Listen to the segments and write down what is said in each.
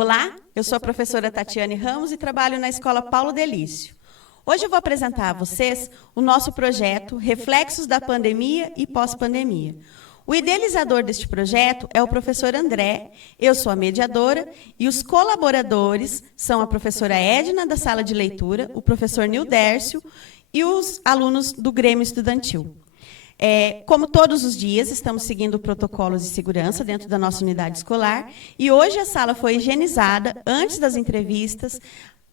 Olá, eu sou a professora Tatiane Ramos e trabalho na Escola Paulo Delício. Hoje eu vou apresentar a vocês o nosso projeto Reflexos da Pandemia e Pós-Pandemia. O idealizador deste projeto é o professor André, eu sou a mediadora e os colaboradores são a professora Edna, da sala de leitura, o professor Nildércio e os alunos do Grêmio Estudantil. Como todos os dias, estamos seguindo protocolos de segurança dentro da nossa unidade escolar e hoje a sala foi higienizada antes das entrevistas,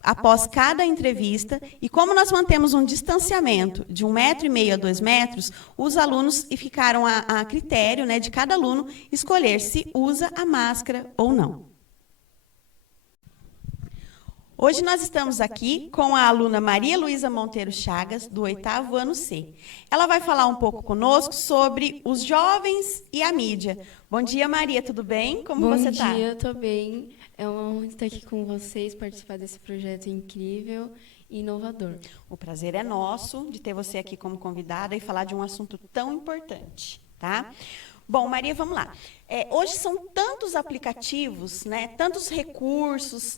após cada entrevista, e como nós mantemos um distanciamento de 1,5 m a 2 metros, os alunos ficaram a critério, de cada aluno escolher se usa a máscara ou não. Hoje nós estamos aqui com a aluna Maria Luísa Monteiro Chagas, do 8º ano C. Ela vai falar um pouco conosco sobre os jovens e a mídia. Bom dia, Maria, tudo bem? Como você está? Bom dia, estou bem. É uma honra estar aqui com vocês, participar desse projeto incrível e inovador. O prazer é nosso de ter você aqui como convidada e falar de um assunto tão importante, tá? Bom, Maria, vamos lá. Hoje são tantos aplicativos, tantos recursos,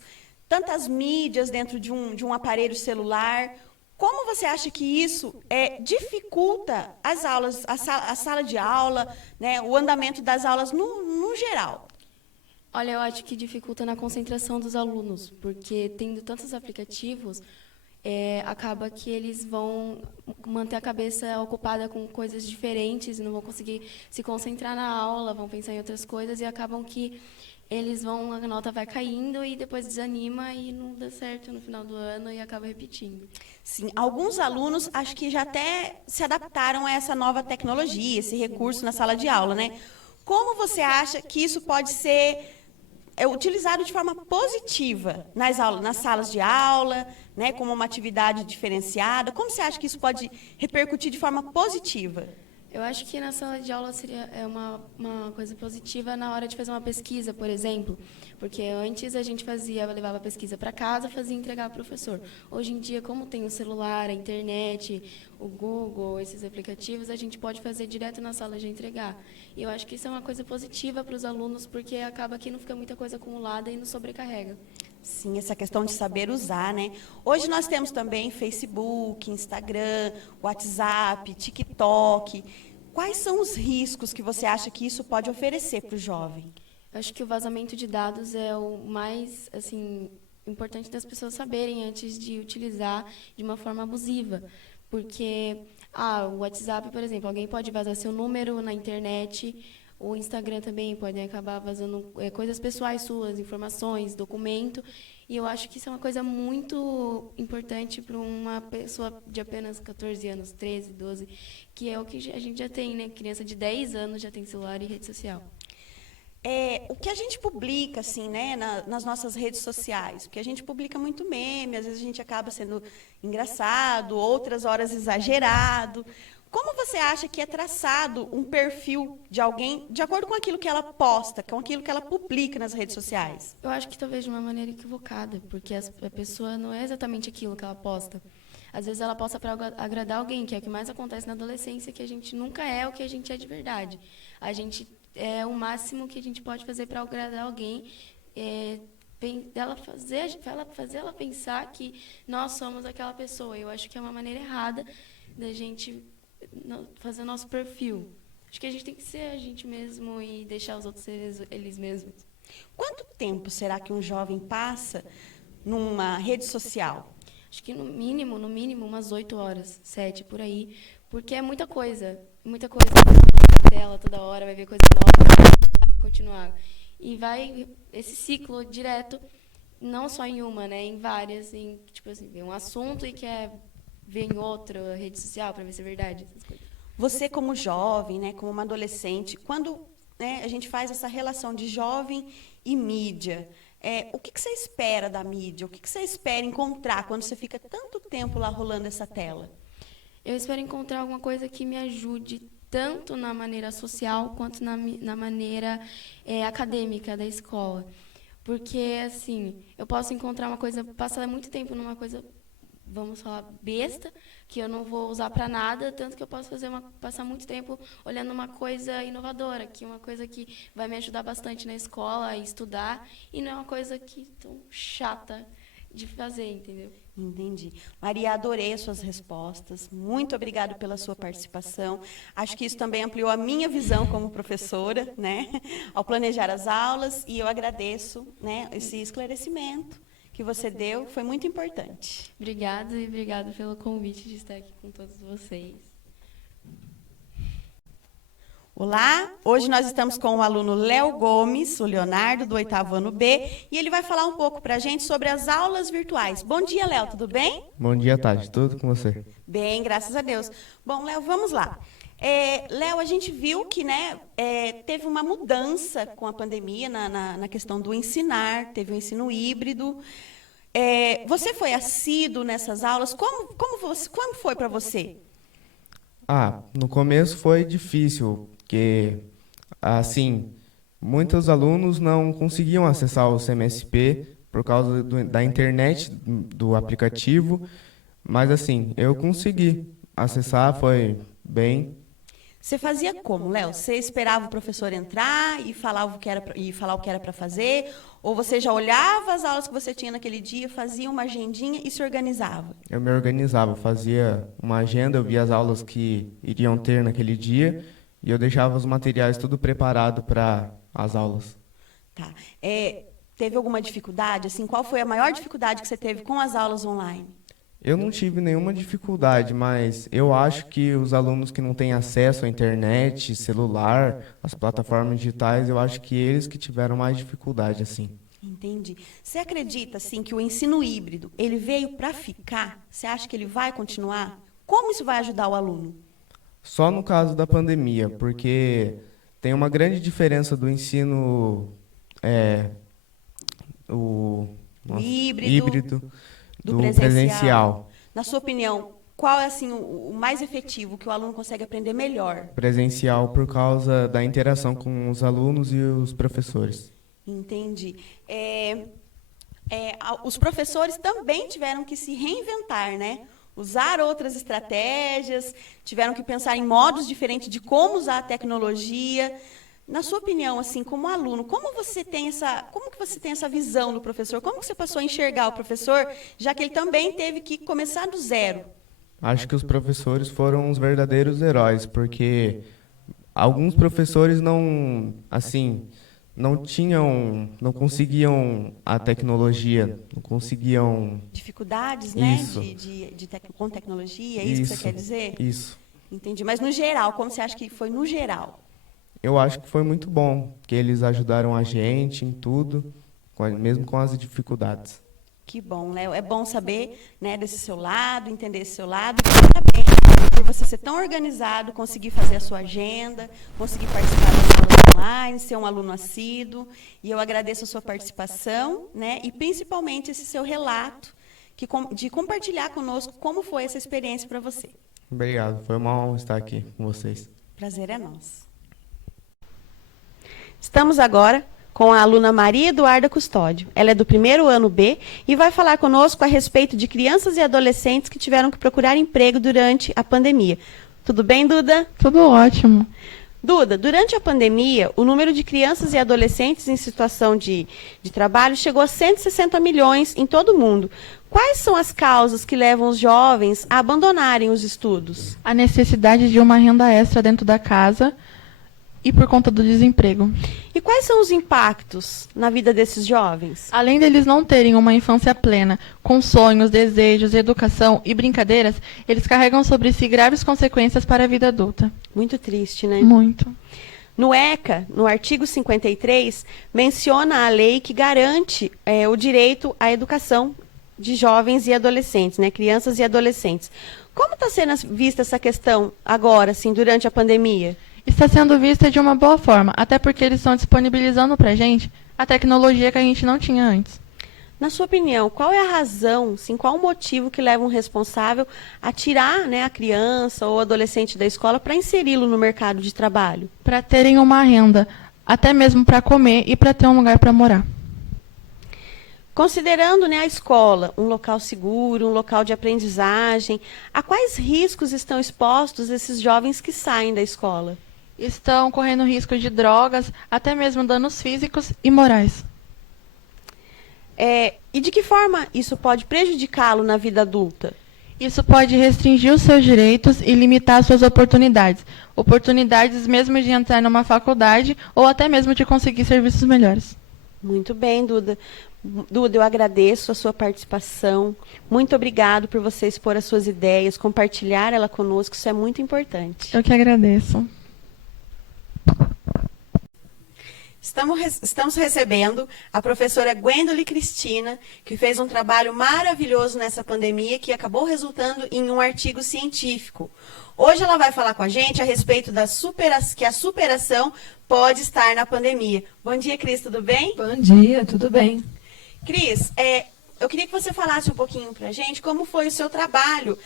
tantas mídias dentro de um aparelho celular. Como você acha que isso dificulta as aulas, a sala de aula, o andamento das aulas no geral? Olha, eu acho que dificulta na concentração dos alunos, porque tendo tantos aplicativos, acaba que eles vão manter a cabeça ocupada com coisas diferentes, não vão conseguir se concentrar na aula, vão pensar em outras coisas e acabam que a nota vai caindo e depois desanima e não dá certo no final do ano e acaba repetindo. Sim, alguns alunos acho que já até se adaptaram a essa nova tecnologia, esse recurso na sala de aula, Como você acha que isso pode ser utilizado de forma positiva nas salas de aula, como uma atividade diferenciada? Como você acha que isso pode repercutir de forma positiva? Eu acho que na sala de aula seria uma coisa positiva na hora de fazer uma pesquisa, por exemplo, porque antes a gente levava a pesquisa para casa, fazia e entregava para o professor. Hoje em dia, como tem o celular, a internet, o Google, esses aplicativos, a gente pode fazer direto na sala de entregar. E eu acho que isso é uma coisa positiva para os alunos, porque acaba que não fica muita coisa acumulada e não sobrecarrega. Sim, essa questão de saber usar, Hoje nós temos também Facebook, Instagram, WhatsApp, TikTok. Quais são os riscos que você acha que isso pode oferecer para o jovem? Eu acho que o vazamento de dados é o mais, importante das pessoas saberem antes de utilizar de uma forma abusiva. Porque, o WhatsApp, por exemplo, alguém pode vazar seu número na internet. O Instagram também pode acabar vazando coisas pessoais suas, informações, documento. E eu acho que isso é uma coisa muito importante para uma pessoa de apenas 14 anos, 13, 12, que é o que a gente já tem, Criança de 10 anos já tem celular e rede social. O que a gente publica, nas nossas redes sociais, porque a gente publica muito meme, às vezes a gente acaba sendo engraçado, outras horas exagerado. Como você acha que é traçado um perfil de alguém de acordo com aquilo que ela posta, com aquilo que ela publica nas redes sociais? Eu acho que talvez de uma maneira equivocada, porque a pessoa não é exatamente aquilo que ela posta. Às vezes ela posta para agradar alguém, que é o que mais acontece na adolescência, que a gente nunca é o que a gente é de verdade. A gente é o máximo que a gente pode fazer para agradar alguém, fazer ela pensar que nós somos aquela pessoa. Eu acho que é uma maneira errada da gente fazer o nosso perfil. Acho que a gente tem que ser a gente mesmo e deixar os outros seres eles mesmos. Quanto tempo será que um jovem passa numa rede social? Acho que no mínimo, umas 8 horas, 7, por aí, porque é muita coisa na tela toda hora, vai ver coisa nova, vai continuar. E vai esse ciclo direto, não só em uma, em várias, vê um assunto e quer ver em outra rede social para ver se é verdade, essas coisas. Você como jovem, como uma adolescente, quando a gente faz essa relação de jovem e mídia, o que você espera da mídia? O que você espera encontrar quando você fica tanto tempo lá rolando essa tela? Eu espero encontrar alguma coisa que me ajude tanto na maneira social quanto na maneira acadêmica da escola. Porque, eu posso encontrar uma coisa, passar muito tempo numa coisa vamos falar, besta, que eu não vou usar para nada, tanto que eu posso passar muito tempo olhando uma coisa inovadora, que é uma coisa que vai me ajudar bastante na escola a estudar, e não é uma coisa que tão chata de fazer, entendeu? Entendi. Maria, adorei as suas respostas. Muito obrigada pela sua participação. Acho que isso também ampliou a minha visão como professora, né, ao planejar as aulas, e eu agradeço, né, esse esclarecimento que você deu, foi muito importante. Obrigada e obrigada pelo convite de estar aqui com todos vocês. Olá, hoje nós estamos com o aluno Léo Gomes, o Leonardo, do 8º ano B, e ele vai falar um pouco para a gente sobre as aulas virtuais. Bom dia, Léo, tudo bem? Bom dia, Tati. Tudo com você? Bem, graças a Deus. Bom, Léo, vamos lá. Léo, a gente viu que, né, teve uma mudança com a pandemia na questão do ensinar, teve o ensino híbrido. Você foi assíduo nessas aulas? Como foi para você? No começo foi difícil, porque, assim, muitos alunos não conseguiam acessar o CMSP por causa da internet, do aplicativo, mas, assim, eu consegui acessar, foi bem. Você fazia como, Léo? Você esperava o professor entrar e falar o que era para fazer? Ou você já olhava as aulas que você tinha naquele dia, fazia uma agendinha e se organizava? Eu me organizava, fazia uma agenda, eu via as aulas que iriam ter naquele dia e eu deixava os materiais tudo preparado para as aulas. Tá. Teve alguma dificuldade? Assim, qual foi a maior dificuldade que você teve com as aulas online? Eu não tive nenhuma dificuldade, mas eu acho que os alunos que não têm acesso à internet, celular, as plataformas digitais, eu acho que eles que tiveram mais dificuldade, assim. Entendi. Você acredita, assim, que o ensino híbrido, ele veio para ficar? Você acha que ele vai continuar? Como isso vai ajudar o aluno? Só no caso da pandemia, porque tem uma grande diferença do ensino híbrido do presencial. Na sua opinião, qual é assim, o mais efetivo, que o aluno consegue aprender melhor? Presencial por causa da interação com os alunos e os professores. Entendi. Os professores também tiveram que se reinventar, né? Usar outras estratégias, tiveram que pensar em modos diferentes de como usar a tecnologia. Na sua opinião, assim, como aluno, como que você tem essa visão do professor? Como que você passou a enxergar o professor, já que ele também teve que começar do zero? Acho que os professores foram os verdadeiros heróis, porque alguns professores não conseguiam a tecnologia, não conseguiam... Dificuldades, né, Isso. com tecnologia, é isso que você quer dizer? Isso. Entendi. Mas no geral, como você acha que foi no geral? Eu acho que foi muito bom, que eles ajudaram a gente em tudo, mesmo com as dificuldades. Que bom, Léo. É bom saber, né, desse seu lado, entender esse seu lado. Parabéns por você ser tão organizado, conseguir fazer a sua agenda, conseguir participar das aulas online, ser um aluno assíduo. E eu agradeço a sua participação, né, e principalmente esse seu relato, de compartilhar conosco como foi essa experiência para você. Obrigado. Foi uma honra estar aqui com vocês. Prazer é nosso. Estamos agora com a aluna Maria Eduarda Custódio. Ela é do 1º ano B e vai falar conosco a respeito de crianças e adolescentes que tiveram que procurar emprego durante a pandemia. Tudo bem, Duda? Tudo ótimo. Duda, durante a pandemia, o número de crianças e adolescentes em situação de trabalho chegou a 160 milhões em todo o mundo. Quais são as causas que levam os jovens a abandonarem os estudos? A necessidade de uma renda extra dentro da casa e por conta do desemprego. E quais são os impactos na vida desses jovens? Além deles não terem uma infância plena, com sonhos, desejos, educação e brincadeiras, eles carregam sobre si graves consequências para a vida adulta. Muito triste, né? Muito. No ECA, no artigo 53, menciona a lei que garante o direito à educação de jovens e adolescentes, né? Crianças e adolescentes. Como está sendo vista essa questão agora, assim, durante a pandemia? Está sendo vista de uma boa forma, até porque eles estão disponibilizando para a gente a tecnologia que a gente não tinha antes. Na sua opinião, qual é a razão, assim, qual o motivo que leva um responsável a tirar, né, a criança ou adolescente da escola para inseri-lo no mercado de trabalho? Para terem uma renda, até mesmo para comer e para ter um lugar para morar. Considerando, né, a escola um local seguro, um local de aprendizagem, a quais riscos estão expostos esses jovens que saem da escola? Estão correndo risco de drogas, até mesmo danos físicos e morais. E de que forma isso pode prejudicá-lo na vida adulta? Isso pode restringir os seus direitos e limitar suas oportunidades. Oportunidades mesmo de entrar numa faculdade ou até mesmo de conseguir serviços melhores. Muito bem, Duda. Duda, eu agradeço a sua participação. Muito obrigado por você expor as suas ideias, compartilhar ela conosco. Isso é muito importante. Eu que agradeço. Estamos recebendo a professora Gwendolyn Cristina, que fez um trabalho maravilhoso nessa pandemia, que acabou resultando em um artigo científico. Hoje ela vai falar com a gente a respeito que a superação pode estar na pandemia. Bom dia, Cris, tudo bem? Bom dia, tudo bem. Cris, eu queria que você falasse um pouquinho para a gente como foi o seu trabalho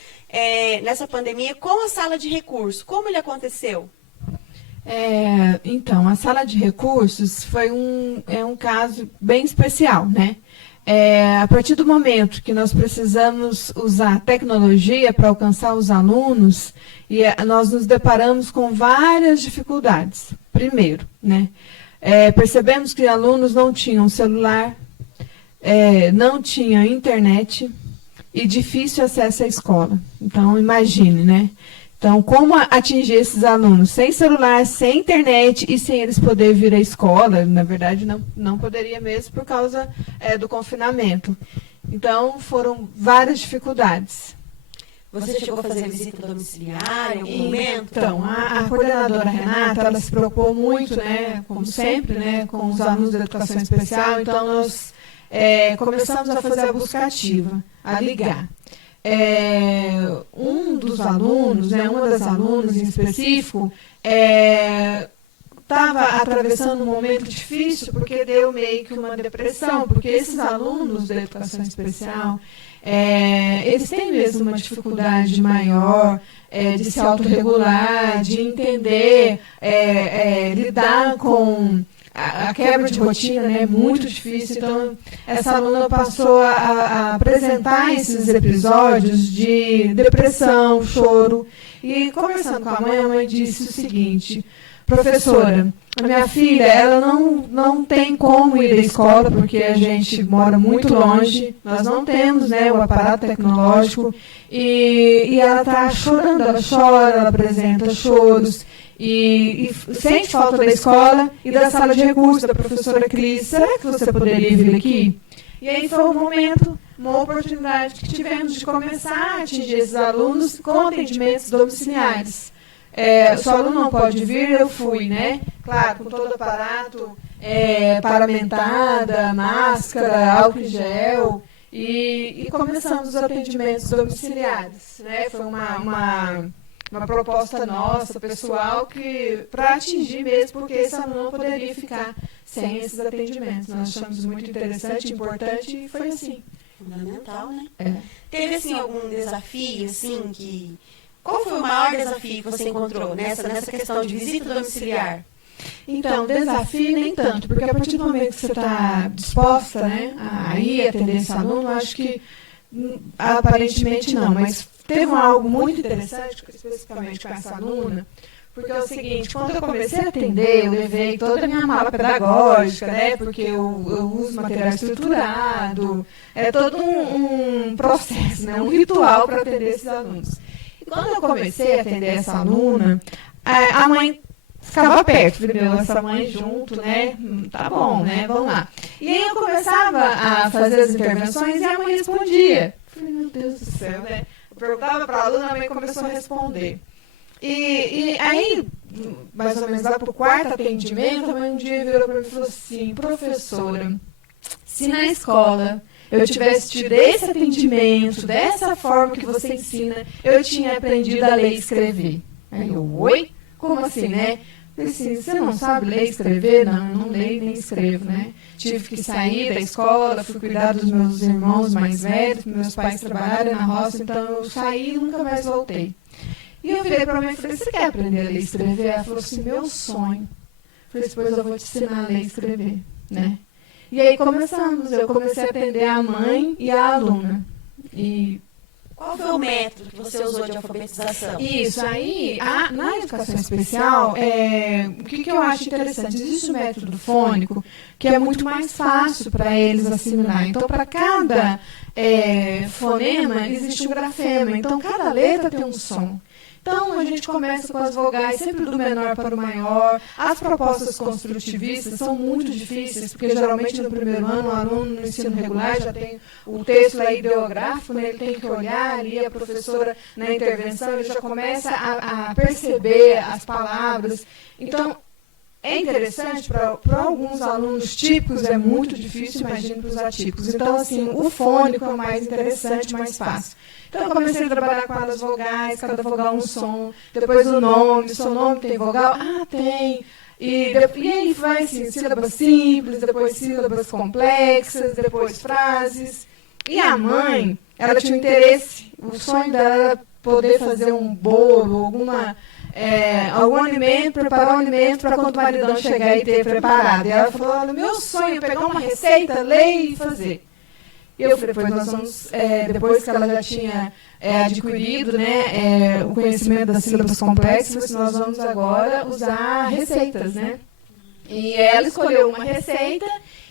nessa pandemia com a sala de recurso. Como ele aconteceu? Então, a sala de recursos foi um caso bem especial, né? A partir do momento que nós precisamos usar tecnologia para alcançar os alunos, nós nos deparamos com várias dificuldades. Primeiro, né? Percebemos que alunos não tinham celular, não tinham internet e difícil acesso à escola. Então, imagine, né? Então, como atingir esses alunos sem celular, sem internet e sem eles poderem vir à escola? Na verdade, não poderia mesmo por causa do confinamento. Então, foram várias dificuldades. Você chegou a fazer visita domiciliar em algum momento? Então, a coordenadora Renata, ela se preocupou muito, né, como sempre, né, com os alunos da educação especial. Então, nós começamos a fazer a busca ativa, a ligar. Um dos alunos, uma das alunas em específico, estava atravessando um momento difícil porque deu meio que uma depressão, porque esses alunos da educação especial, eles têm mesmo uma dificuldade maior de se autorregular, de entender, lidar com a quebra de rotina, né, é muito difícil. Então, essa aluna passou a apresentar esses episódios de depressão, choro. E conversando com a mãe disse o seguinte: professora, a minha filha, ela não tem como ir à escola, porque a gente mora muito longe, nós não temos, né, o aparato tecnológico, e ela está chorando, ela chora, ela apresenta choros, e sente falta da escola e da sala de recursos da professora Cris. Será que você poderia vir aqui? E aí foi um momento, uma oportunidade que tivemos de começar a atingir esses alunos com atendimentos domiciliares. Se o aluno não pode vir, eu fui, né? Claro, com todo o aparato, paramentada, máscara, álcool em gel, e começamos os atendimentos domiciliares, né? Foi uma proposta nossa, pessoal, para atingir mesmo, porque esse aluno não poderia ficar sem esses atendimentos. Nós achamos muito interessante, importante, e foi assim. Fundamental, né? Teve, assim, algum desafio, assim, Qual foi o maior desafio que você encontrou nessa questão de visita domiciliar? Então, desafio nem tanto, porque a partir do momento que você está disposta, né, a ir atender esse aluno, eu acho que aparentemente não, mas teve algo muito interessante, especificamente com essa aluna, porque é o seguinte: quando eu comecei a atender, eu levei toda a minha mala pedagógica, né, porque eu uso material estruturado, todo um processo, né, um ritual para atender esses alunos. E quando eu comecei a atender essa aluna, a mãe ficava perto, falei, essa mãe junto, né, tá bom, né, vamos lá. E aí eu começava a fazer as intervenções e a mãe respondia. Falei, meu Deus do céu, né? Eu perguntava para a aluna, a mãe começou a responder. E aí, mais ou menos lá para o quarto atendimento, a mãe um dia virou para mim e falou assim: professora, se na escola eu tivesse tido esse atendimento, dessa forma que você ensina, eu tinha aprendido a ler e escrever. Aí eu, oi? Como assim, né? Falei assim, você não sabe ler e escrever? Não leio nem escrevo, né? Tive que sair da escola, fui cuidar dos meus irmãos mais velhos, meus pais trabalharam na roça, então eu saí e nunca mais voltei. E eu virei para a mãe e falei, você quer aprender a ler e escrever? Ela falou assim, meu sonho. Eu falei, depois eu vou te ensinar a ler e escrever, né? E aí eu comecei a atender a mãe e a aluna. E Qual foi o método que você usou de alfabetização? isso, aí, na educação especial, o que eu acho interessante? Existe o método fônico, que é muito mais fácil para eles assimilar. Então, para cada fonema, existe um grafema. Então, cada letra tem um som. Então, a gente começa com as vogais, sempre do menor para o maior. As propostas construtivistas são muito difíceis, porque geralmente no primeiro ano, o aluno no ensino regular já tem o texto lá ideográfico, né, ele tem que olhar ali, a professora na intervenção, ele já começa a perceber as palavras. Então, é interessante para alguns alunos típicos, é muito difícil, imagine para os atípicos. Então, assim, o fônico é o mais interessante, mais fácil. Então, eu comecei a trabalhar com as vogais, cada vogal um som, depois o nome, seu nome tem vogal? Ah, tem. E aí vai, assim, sílabas simples, depois sílabas complexas, depois frases. E a mãe, ela tinha um interesse, o sonho dela era poder fazer um bolo, algum alimento, preparar um alimento para quando o maridão chegar e ter preparado. E ela falou, olha, meu sonho é pegar uma receita, ler e fazer. E eu falei, depois que ela já tinha adquirido, né, o conhecimento das sílabas complexas, nós vamos agora usar receitas, né? E ela escolheu uma receita,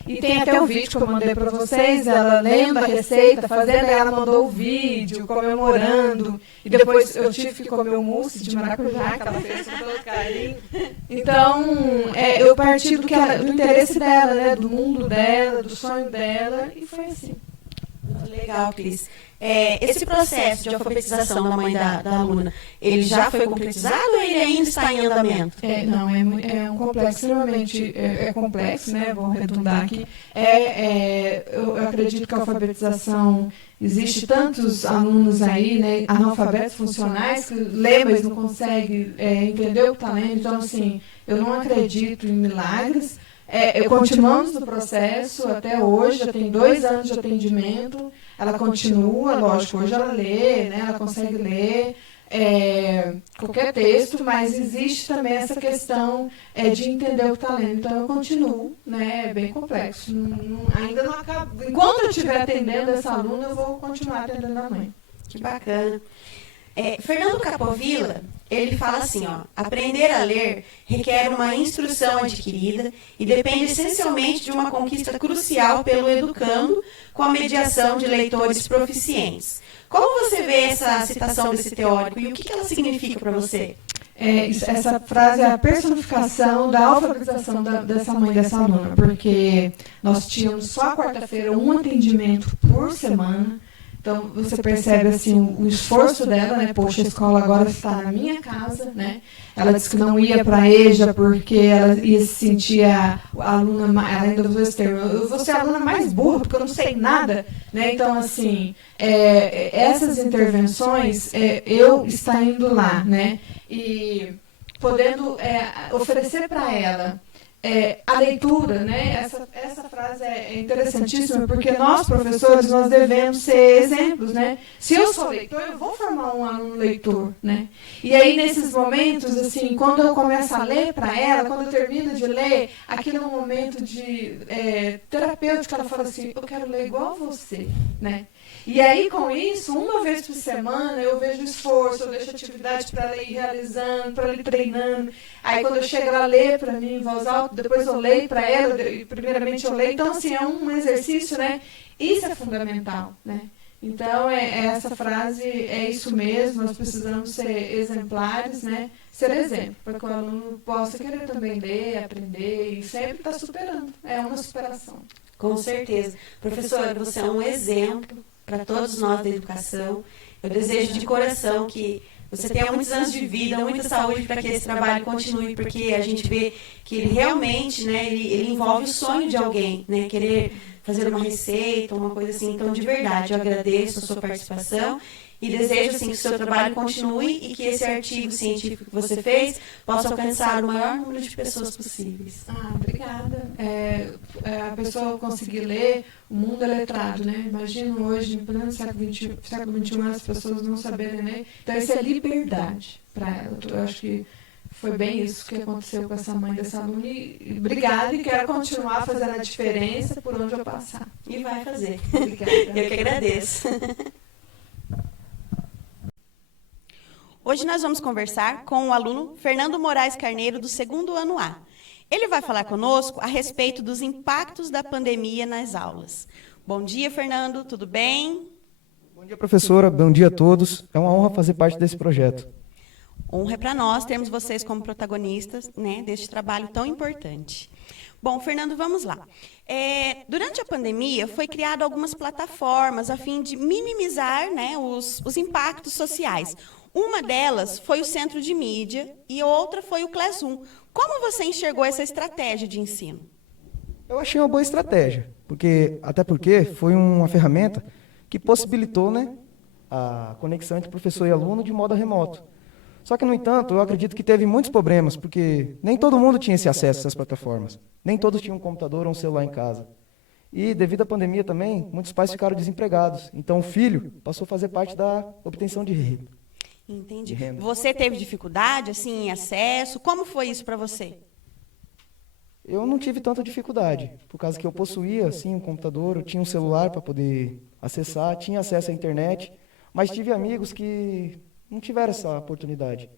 e tem até o vídeo que eu mandei para vocês, ela lendo a receita, fazendo, ela mandou o vídeo, comemorando, e depois eu tive que comer o mousse de maracujá, que ela fez com todo carinho. Então, eu parti do interesse dela, né, do mundo dela, do sonho dela, e foi assim. Legal, Cris. Esse processo de alfabetização da mãe da aluna, ele já foi concretizado ou ele ainda está em andamento? Não, é um complexo, extremamente complexo, né? Vou redundar aqui. Eu acredito que a alfabetização, existe tantos alunos aí, né, analfabetos funcionais, que lê, mas não consegue entender o que está lendo. Então, assim, eu não acredito em milagres. Continuamos no processo até hoje, já tem 2 anos de atendimento, ela continua, lógico, hoje ela lê, né, ela consegue ler qualquer texto, mas existe também essa questão de entender o que está lendo. Então, eu continuo, né, é bem complexo. Ainda não acabo. Enquanto eu estiver atendendo essa aluna, eu vou continuar atendendo a mãe. Que bacana. Fernando Capovilla, ele fala assim, aprender a ler requer uma instrução adquirida e depende essencialmente de uma conquista crucial pelo educando com a mediação de leitores proficientes. Como você vê essa citação desse teórico e o que ela significa para você? Essa frase é a personificação da alfabetização dessa mãe, dessa aluna, porque nós tínhamos só a quarta-feira um atendimento por semana. Então, você percebe assim, o esforço dela, né? Poxa, a escola agora está na minha casa, né? Ela disse que não ia para a EJA porque ela ia se sentir a aluna, ela ainda usou esse termo, eu vou ser a aluna mais burra porque eu não sei nada, né? Então, assim, essas intervenções, eu estar indo lá, né? E podendo oferecer para ela a leitura, né? Essa frase é interessantíssima, porque nós, professores, nós devemos ser exemplos, né? Se eu sou leitor, eu vou formar um aluno leitor, né? E aí, nesses momentos, assim, quando eu começo a ler para ela, quando eu termino de ler, aquele é um momento de terapêutico, ela fala assim, eu quero ler igual você, né? E aí, com isso, uma vez por semana, eu vejo esforço, eu deixo atividade para ela ir realizando, para ela ir treinando. Aí, quando eu chego, ela lê para mim em voz alta, depois eu leio para ela, primeiramente eu leio. Então, assim, é um exercício, né? Isso é fundamental, né? Então, essa frase é isso mesmo, nós precisamos ser exemplares, né? Ser exemplo, para que o aluno possa querer também ler, aprender e sempre estar superando. É uma superação. Com certeza. Professora, você é um exemplo para todos nós da educação. Eu desejo de coração que você tenha muitos anos de vida, muita saúde para que esse trabalho continue, porque a gente vê que ele realmente, né, ele envolve o sonho de alguém, né, querer fazer uma receita, uma coisa assim. Então, de verdade, eu agradeço a sua participação e desejo assim, que o seu trabalho continue e que esse artigo científico que você fez possa alcançar o maior número de pessoas possíveis. Obrigada. A pessoa conseguir ler, o mundo é letrado, né? Imagina hoje, em pleno século XXI, as pessoas não saberem ler. Então, isso é liberdade para ela. Eu acho que foi bem isso que aconteceu com essa mãe dessa aluna. E obrigada, e quero continuar fazendo a diferença por onde eu passar. E vai fazer. Obrigada. Eu que agradeço. Hoje nós vamos conversar com o aluno Fernando Moraes Carneiro, do 2º ano A. Ele vai falar conosco a respeito dos impactos da pandemia nas aulas. Bom dia, Fernando, tudo bem? Bom dia, professora. Bom dia a todos. É uma honra fazer parte desse projeto. Honra é para nós termos vocês como protagonistas, né, deste trabalho tão importante. Bom, Fernando, vamos lá. Durante a pandemia, foi criado algumas plataformas a fim de minimizar, né, os impactos sociais. Uma delas foi o Centro de Mídia e outra foi o Classroom. Como você enxergou essa estratégia de ensino? Eu achei uma boa estratégia, até porque foi uma ferramenta que possibilitou, né, a conexão entre professor e aluno de modo remoto. Só que, no entanto, eu acredito que teve muitos problemas, porque nem todo mundo tinha esse acesso a essas plataformas. Nem todos tinham um computador ou um celular em casa. E, devido à pandemia também, muitos pais ficaram desempregados. Então, o filho passou a fazer parte da obtenção de renda. Entendi. De renda. Você teve dificuldade, assim, em acesso? Como foi isso para você? Eu não tive tanta dificuldade, por causa que eu possuía, assim, um computador, eu tinha um celular para poder acessar, tinha acesso à internet, mas tive amigos que não tiveram essa oportunidade.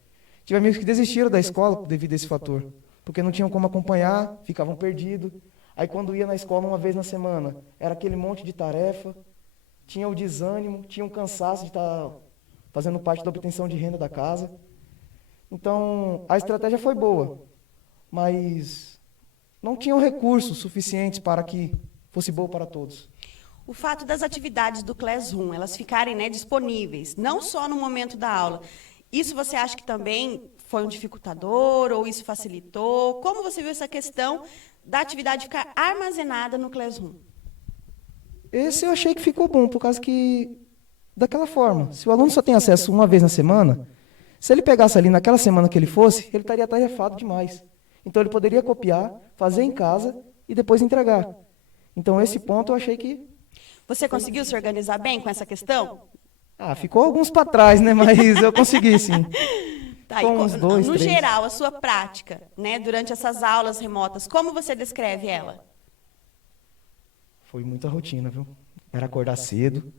Tive amigos que desistiram da escola devido a esse fator, porque não tinham como acompanhar, ficavam perdidos. Aí, quando ia na escola uma vez na semana, era aquele monte de tarefa, tinha o desânimo, tinha um cansaço de estar fazendo parte da obtenção de renda da casa. Então, a estratégia foi boa, mas não tinham recursos suficientes para que fosse boa para todos. O fato das atividades do Classroom, elas ficarem, né, disponíveis, não só no momento da aula, isso você acha que também foi um dificultador ou isso facilitou? Como você viu essa questão da atividade ficar armazenada no Classroom? Esse eu achei que ficou bom, por causa que, daquela forma, se o aluno só tem acesso uma vez na semana, se ele pegasse ali naquela semana que ele fosse, ele estaria atarefado demais. Então, ele poderia copiar, fazer em casa e depois entregar. Então, esse ponto eu achei que... Você conseguiu se organizar bem com essa questão? ficou alguns para trás, né? Mas eu consegui, sim. Tá, Com uns 2, no 3. geral, a sua prática, né, durante essas aulas remotas, como você descreve ela? Foi muita rotina, viu? Era acordar cedo,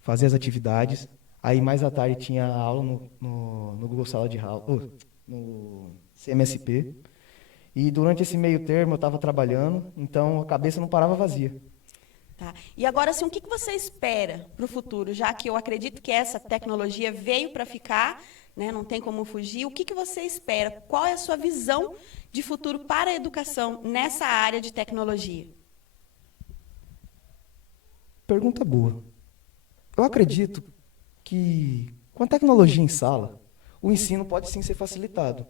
fazer as atividades, aí mais à tarde tinha a aula no Google Sala de Aula, no CMSP, e durante esse meio termo eu estava trabalhando, então a cabeça não parava vazia. Tá. E agora, assim, o que você espera para o futuro, já que eu acredito que essa tecnologia veio para ficar, né, não tem como fugir, o que você espera? Qual é a sua visão de futuro para a educação nessa área de tecnologia? Pergunta boa. Eu acredito que, com a tecnologia em sala, o ensino pode sim ser facilitado.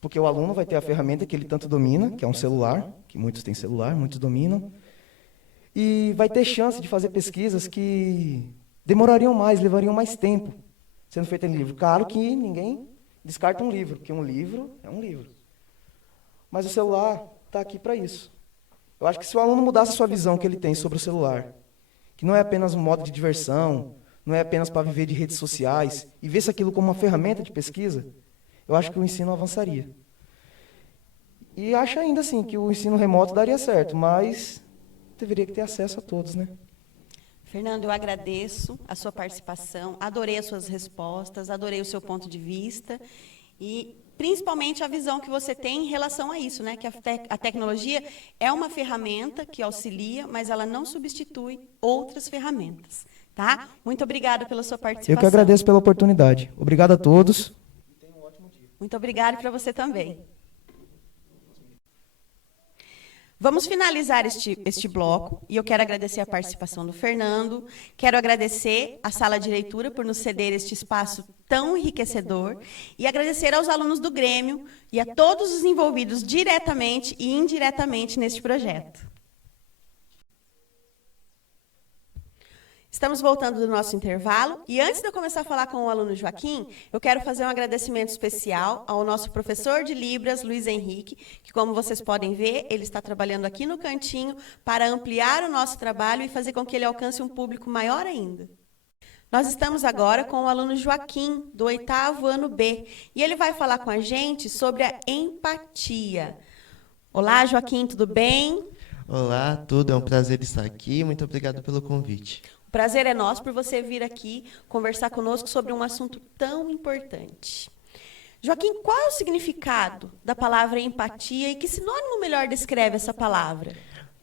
Porque o aluno vai ter a ferramenta que ele tanto domina, que é um celular, que muitos têm celular, muitos dominam, e vai ter chance de fazer pesquisas que demorariam mais, levariam mais tempo, sendo feita em livro. Claro que ninguém descarta um livro, porque um livro é um livro. Mas o celular está aqui para isso. Eu acho que se o aluno mudasse a sua visão que ele tem sobre o celular, que não é apenas um modo de diversão, não é apenas para viver de redes sociais, e visse aquilo como uma ferramenta de pesquisa, eu acho que o ensino avançaria. E acho ainda assim que o ensino remoto daria certo, mas deveria ter acesso a todos, né? Fernando, eu agradeço a sua participação, adorei as suas respostas, adorei o seu ponto de vista e principalmente a visão que você tem em relação a isso, né? Que a tecnologia é uma ferramenta que auxilia, mas ela não substitui outras ferramentas, tá? Muito obrigada pela sua participação. Eu que agradeço pela oportunidade. Obrigado a todos. Muito obrigada para você também. Vamos finalizar este bloco e eu quero agradecer a participação do Fernando, quero agradecer à Sala de Leitura por nos ceder este espaço tão enriquecedor e agradecer aos alunos do Grêmio e a todos os envolvidos diretamente e indiretamente neste projeto. Estamos voltando do nosso intervalo e antes de eu começar a falar com o aluno Joaquim, eu quero fazer um agradecimento especial ao nosso professor de Libras, Luiz Henrique, que, como vocês podem ver, ele está trabalhando aqui no cantinho para ampliar o nosso trabalho e fazer com que ele alcance um público maior ainda. Nós estamos agora com o aluno Joaquim, do 8º ano B, e ele vai falar com a gente sobre a empatia. Olá, Joaquim, tudo bem? Olá, tudo. É um prazer estar aqui. Muito obrigado pelo convite. O prazer é nosso por você vir aqui conversar conosco sobre um assunto tão importante. Joaquim, qual é o significado da palavra empatia e que sinônimo melhor descreve essa palavra?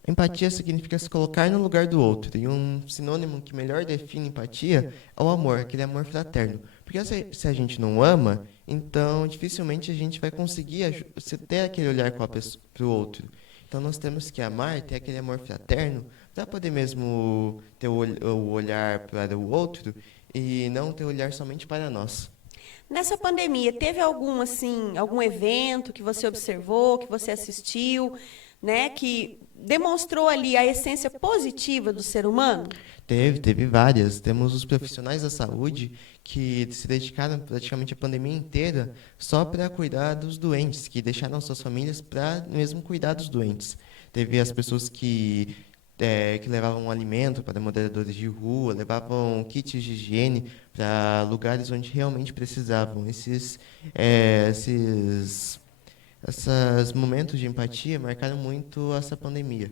Empatia significa se colocar no lugar do outro. E um sinônimo que melhor define empatia é o amor, aquele amor fraterno. Porque se a gente não ama, então dificilmente a gente vai conseguir ter aquele olhar para o outro. Então nós temos que amar, ter aquele amor fraterno, para poder mesmo ter o olhar para o outro e não ter o olhar somente para nós. Nessa pandemia, teve algum evento que você observou, que você assistiu, né, que demonstrou ali a essência positiva do ser humano? Teve várias. Temos os profissionais da saúde que se dedicaram praticamente a pandemia inteira só para cuidar dos doentes, que deixaram suas famílias para mesmo cuidar dos doentes. Teve as pessoas que levavam alimento para moradores de rua, levavam kits de higiene para lugares onde realmente precisavam. Esses momentos de empatia marcaram muito essa pandemia.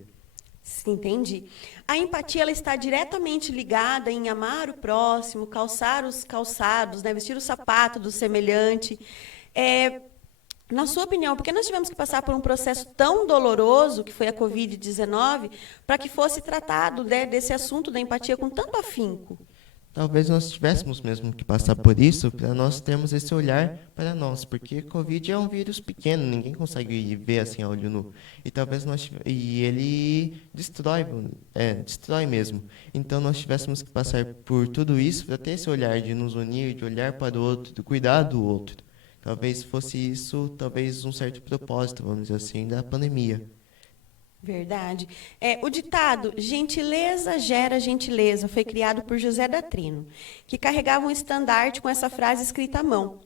Sim, entendi. A empatia ela está diretamente ligada em amar o próximo, calçar os calçados, né, vestir o sapato do semelhante. Na sua opinião, por que nós tivemos que passar por um processo tão doloroso, que foi a Covid-19, para que fosse tratado, né, desse assunto da empatia com tanto afinco? Talvez nós tivéssemos mesmo que passar por isso para nós termos esse olhar para nós, porque Covid é um vírus pequeno, ninguém consegue ver assim a olho nu. E talvez ele destrói mesmo. Então nós tivéssemos que passar por tudo isso para ter esse olhar de nos unir, de olhar para o outro, de cuidar do outro. Talvez fosse isso, talvez um certo propósito, vamos dizer assim, da pandemia. Verdade. O ditado gentileza gera gentileza foi criado por José da Trino, que carregava um estandarte com essa frase escrita à mão.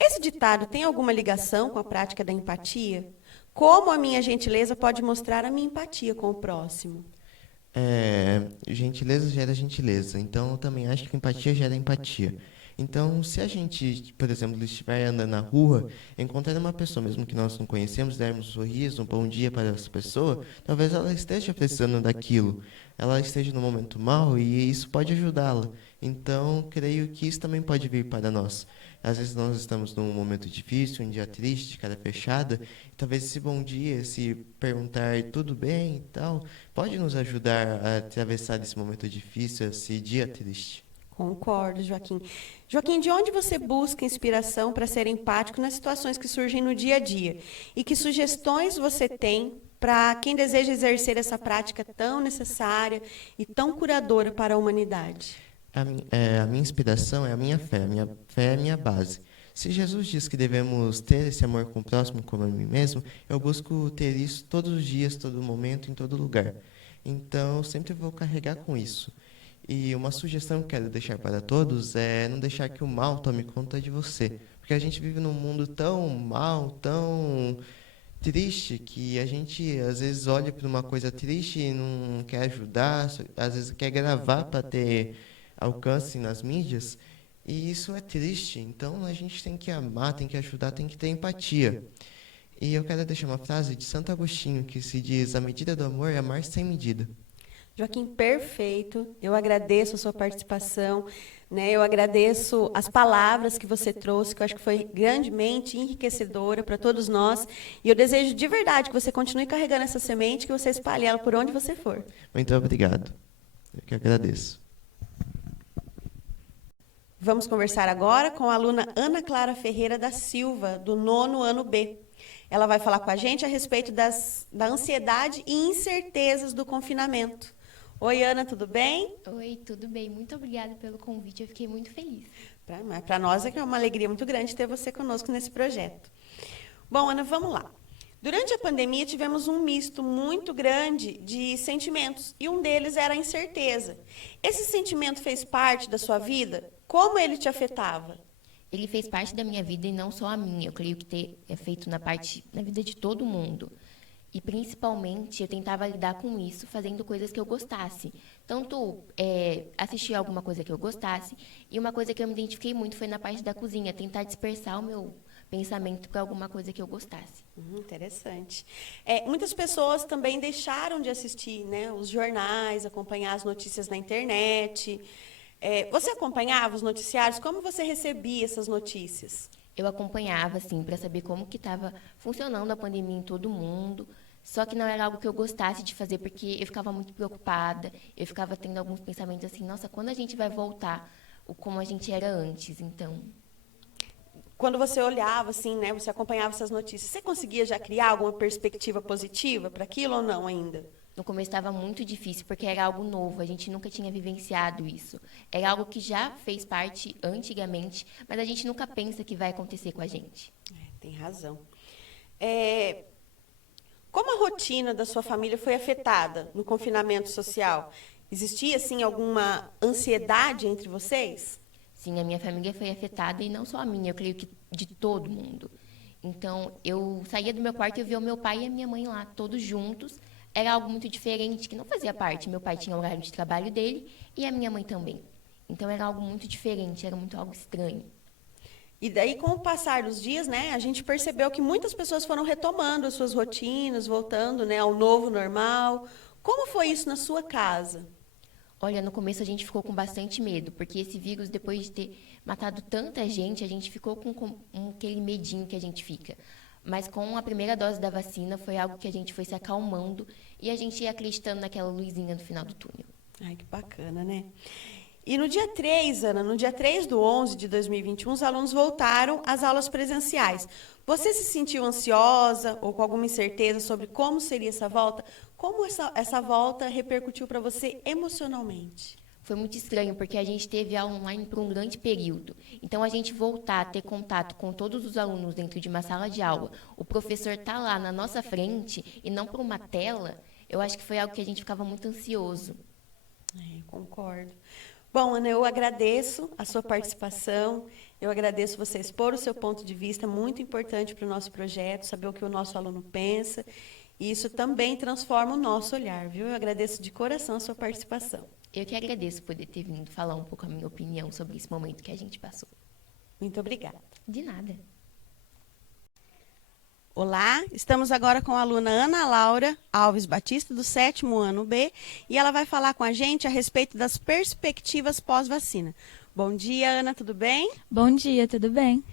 Esse ditado tem alguma ligação com a prática da empatia? Como a minha gentileza pode mostrar a minha empatia com o próximo? Gentileza gera gentileza, então eu também acho que empatia gera empatia. Então, se a gente, por exemplo, estiver andando na rua, encontrar uma pessoa, mesmo que nós não conhecemos, dermos um sorriso, um bom dia para essa pessoa, talvez ela esteja precisando daquilo, ela esteja num momento mau e isso pode ajudá-la. Então, creio que isso também pode vir para nós. Às vezes nós estamos num momento difícil, um dia triste, de cara fechada, e talvez esse bom dia, esse perguntar tudo bem e tal, pode nos ajudar a atravessar esse momento difícil, esse dia triste. Concordo, Joaquim. Joaquim, de onde você busca inspiração para ser empático nas situações que surgem no dia a dia? E que sugestões você tem para quem deseja exercer essa prática tão necessária e tão curadora para a humanidade? A minha inspiração é a minha fé é a minha base. Se Jesus diz que devemos ter esse amor com o próximo como a mim mesmo, eu busco ter isso todos os dias, todo momento, em todo lugar. Então, eu sempre vou carregar com isso. E uma sugestão que eu quero deixar para todos é não deixar que o mal tome conta de você. Porque a gente vive num mundo tão mal, tão triste, que a gente às vezes olha para uma coisa triste e não quer ajudar, às vezes quer gravar para ter alcance nas mídias. E isso é triste. Então a gente tem que amar, tem que ajudar, tem que ter empatia. E eu quero deixar uma frase de Santo Agostinho que se diz: a medida do amor é amar sem medida. Joaquim, perfeito. Eu agradeço a sua participação, né? Eu agradeço as palavras que você trouxe, que eu acho que foi grandemente enriquecedora para todos nós. E eu desejo de verdade que você continue carregando essa semente, que você espalhe ela por onde você for. Muito obrigado. Eu que agradeço. Vamos conversar agora com a aluna Ana Clara Ferreira da Silva, do 9º ano B. Ela vai falar com a gente a respeito da ansiedade e incertezas do confinamento. Oi, Ana, tudo bem? Oi, tudo bem. Muito obrigada pelo convite. Eu fiquei muito feliz. Para nós é uma alegria muito grande ter você conosco nesse projeto. Bom, Ana, vamos lá. Durante a pandemia, tivemos um misto muito grande de sentimentos, e um deles era a incerteza. Esse sentimento fez parte da sua vida? Como ele te afetava? Ele fez parte da minha vida e não só a minha. Eu creio que é feito na vida de todo mundo. E, principalmente, eu tentava lidar com isso fazendo coisas que eu gostasse. Tanto assistir alguma coisa que eu gostasse, e uma coisa que eu me identifiquei muito foi na parte da cozinha, tentar dispersar o meu pensamento para alguma coisa que eu gostasse. Interessante. Muitas pessoas também deixaram de assistir, né, os jornais, acompanhar as notícias na internet. Você acompanhava os noticiários? Como você recebia essas notícias? Eu acompanhava, assim, para saber como que estava funcionando a pandemia em todo mundo. Só que não era algo que eu gostasse de fazer, porque eu ficava muito preocupada. Eu ficava tendo alguns pensamentos assim, nossa, quando a gente vai voltar como a gente era antes, então... Quando você olhava, assim, né, você acompanhava essas notícias, você conseguia já criar alguma perspectiva positiva para aquilo ou não ainda? No começo estava muito difícil, porque era algo novo, a gente nunca tinha vivenciado isso. Era algo que já fez parte antigamente, mas a gente nunca pensa que vai acontecer com a gente. Tem razão. Como a rotina da sua família foi afetada no confinamento social? Existia, assim, alguma ansiedade entre vocês? Sim, a minha família foi afetada, e não só a minha, eu creio que de todo mundo. Então, eu saía do meu quarto e eu via o meu pai e a minha mãe lá, todos juntos. Era algo muito diferente, que não fazia parte. Meu pai tinha o horário de trabalho dele e a minha mãe também. Então, era algo muito diferente, era muito algo estranho. E daí, com o passar dos dias, né, a gente percebeu que muitas pessoas foram retomando as suas rotinas, voltando, né, ao novo normal. Como foi isso na sua casa? Olha, no começo a gente ficou com bastante medo, porque esse vírus, depois de ter matado tanta gente, a gente ficou com aquele medinho que a gente fica. Mas com a primeira dose da vacina, foi algo que a gente foi se acalmando e a gente ia acreditando naquela luzinha no final do túnel. Ai, que bacana, né? E no dia 3, Ana, no dia 3/11 de 2021, os alunos voltaram às aulas presenciais. Você se sentiu ansiosa ou com alguma incerteza sobre como seria essa volta? Como essa volta repercutiu para você emocionalmente? Foi muito estranho, porque a gente teve aula online por um grande período. Então, a gente voltar a ter contato com todos os alunos dentro de uma sala de aula, o professor está lá na nossa frente e não por uma tela, eu acho que foi algo que a gente ficava muito ansioso. Concordo. Bom, Ana, eu agradeço a sua participação, eu agradeço você expor o seu ponto de vista, muito importante para o nosso projeto, saber o que o nosso aluno pensa, e isso também transforma o nosso olhar, viu? Eu agradeço de coração a sua participação. Eu que agradeço por ter vindo falar um pouco a minha opinião sobre esse momento que a gente passou. Muito obrigada. De nada. Olá, estamos agora com a aluna Ana Laura Alves Batista, do 7º ano B, e ela vai falar com a gente a respeito das perspectivas pós-vacina. Bom dia, Ana, tudo bem? Bom dia, tudo bem?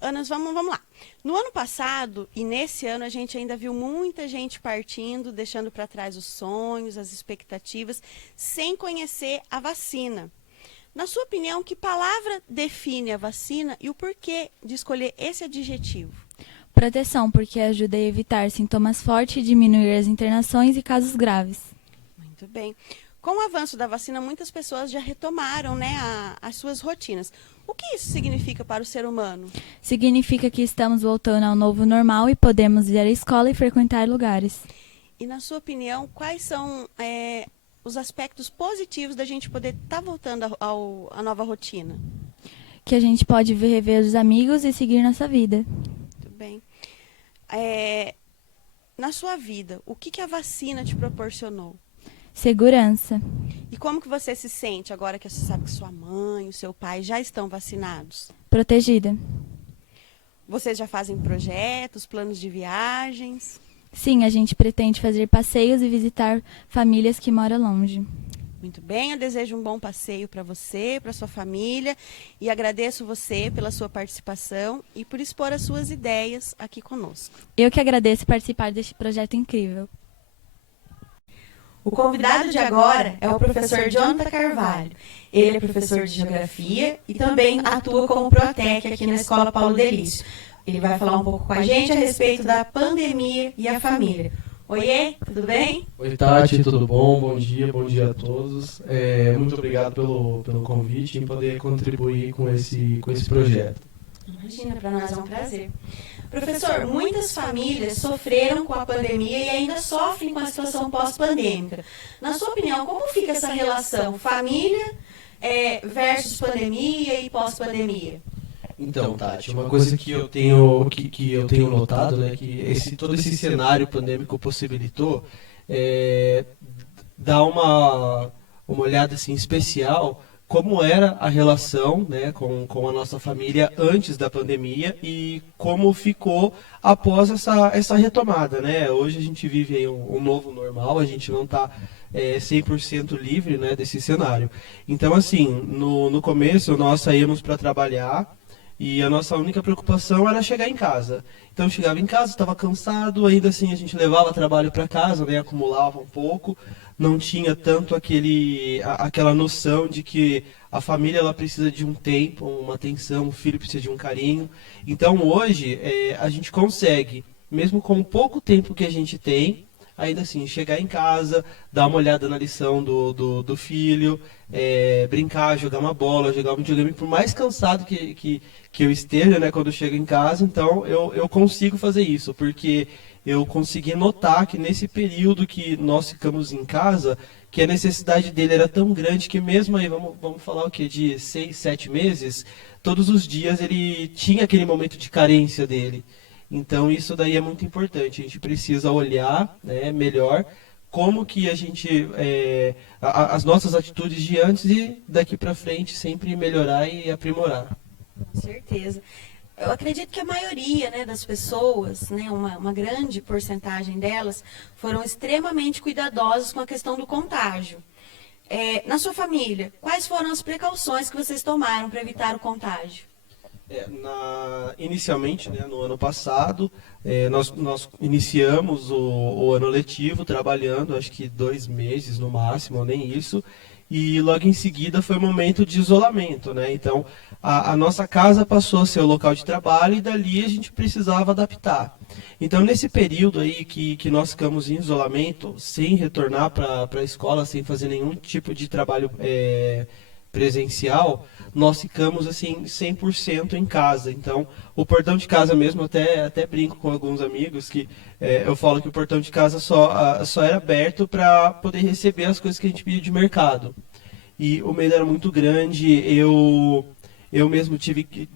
Ana, vamos lá. No ano passado e nesse ano, a gente ainda viu muita gente partindo, deixando para trás os sonhos, as expectativas, sem conhecer a vacina. Na sua opinião, que palavra define a vacina e o porquê de escolher esse adjetivo? Proteção, porque ajuda a evitar sintomas fortes e diminuir as internações e casos graves. Muito bem. Com o avanço da vacina, muitas pessoas já retomaram, né, as suas rotinas. O que isso significa para o ser humano? Significa que estamos voltando ao novo normal e podemos ir à escola e frequentar lugares. E, na sua opinião, quais são os aspectos positivos da gente poder estar voltando à nova rotina? Que a gente pode rever os amigos e seguir nossa vida. Muito bem. Na sua vida, o que a vacina te proporcionou? Segurança. E como que você se sente agora que você sabe que sua mãe, o seu pai já estão vacinados? Protegida. Vocês já fazem projetos, planos de viagens? Sim, a gente pretende fazer passeios e visitar famílias que moram longe. Muito bem, eu desejo um bom passeio para você, para sua família, e agradeço você pela sua participação e por expor as suas ideias aqui conosco. Eu que agradeço participar deste projeto incrível. O convidado de agora é o professor Jonathan Carvalho. Ele é professor de Geografia e também atua como Protec aqui na Escola Paulo Delício. Ele vai falar um pouco com a gente a respeito da pandemia e a família. Oiê, tudo bem? Oi, Tati, tudo bom? Bom dia a todos. Muito obrigado pelo convite em poder contribuir com esse projeto. Imagina, para nós é um prazer. Professor, muitas famílias sofreram com a pandemia e ainda sofrem com a situação pós-pandêmica. Na sua opinião, como fica essa relação família versus pandemia e pós-pandemia? Então, Tati, uma coisa que eu tenho notado, né, que todo esse cenário pandêmico possibilitou, dar uma olhada assim especial como era a relação, né, com a nossa família antes da pandemia e como ficou após essa retomada, né? Hoje a gente vive aí um novo normal, a gente não está 100% livre, né, desse cenário. Então, assim, no começo nós saímos para trabalhar e a nossa única preocupação era chegar em casa. Então, eu chegava em casa, estava cansado, ainda assim a gente levava trabalho para casa, né, acumulava um pouco, não tinha tanto aquela noção de que a família ela precisa de um tempo, uma atenção, o filho precisa de um carinho. Então, hoje, a gente consegue, mesmo com o pouco tempo que a gente tem, ainda assim, chegar em casa, dar uma olhada na lição do filho, brincar, jogar uma bola, jogar um videogame, por mais cansado que eu esteja, né, quando eu chego em casa, então eu consigo fazer isso, porque eu consegui notar que nesse período que nós ficamos em casa, que a necessidade dele era tão grande que mesmo aí, vamos falar o quê, de 6, 7 meses, todos os dias ele tinha aquele momento de carência dele. Então isso daí é muito importante, a gente precisa olhar, né, melhor como que a gente, as nossas atitudes de antes e daqui para frente sempre melhorar e aprimorar. Com certeza. Eu acredito que a maioria, né, das pessoas, né, uma grande porcentagem delas, foram extremamente cuidadosas com a questão do contágio. Na sua família, quais foram as precauções que vocês tomaram para evitar o contágio? Inicialmente, né, no ano passado, nós iniciamos o ano letivo trabalhando, acho que 2 meses no máximo, ou nem isso, e logo em seguida foi um momento de isolamento, né? Então, a nossa casa passou a ser o local de trabalho e dali a gente precisava adaptar. Então, nesse período aí que nós ficamos em isolamento, sem retornar para a escola, sem fazer nenhum tipo de trabalho presencial, nós ficamos assim 100% em casa. Então, o portão de casa mesmo, até brinco com alguns amigos que eu falo que o portão de casa só era aberto para poder receber as coisas que a gente pedia de mercado. E o medo era muito grande, eu mesmo tive que,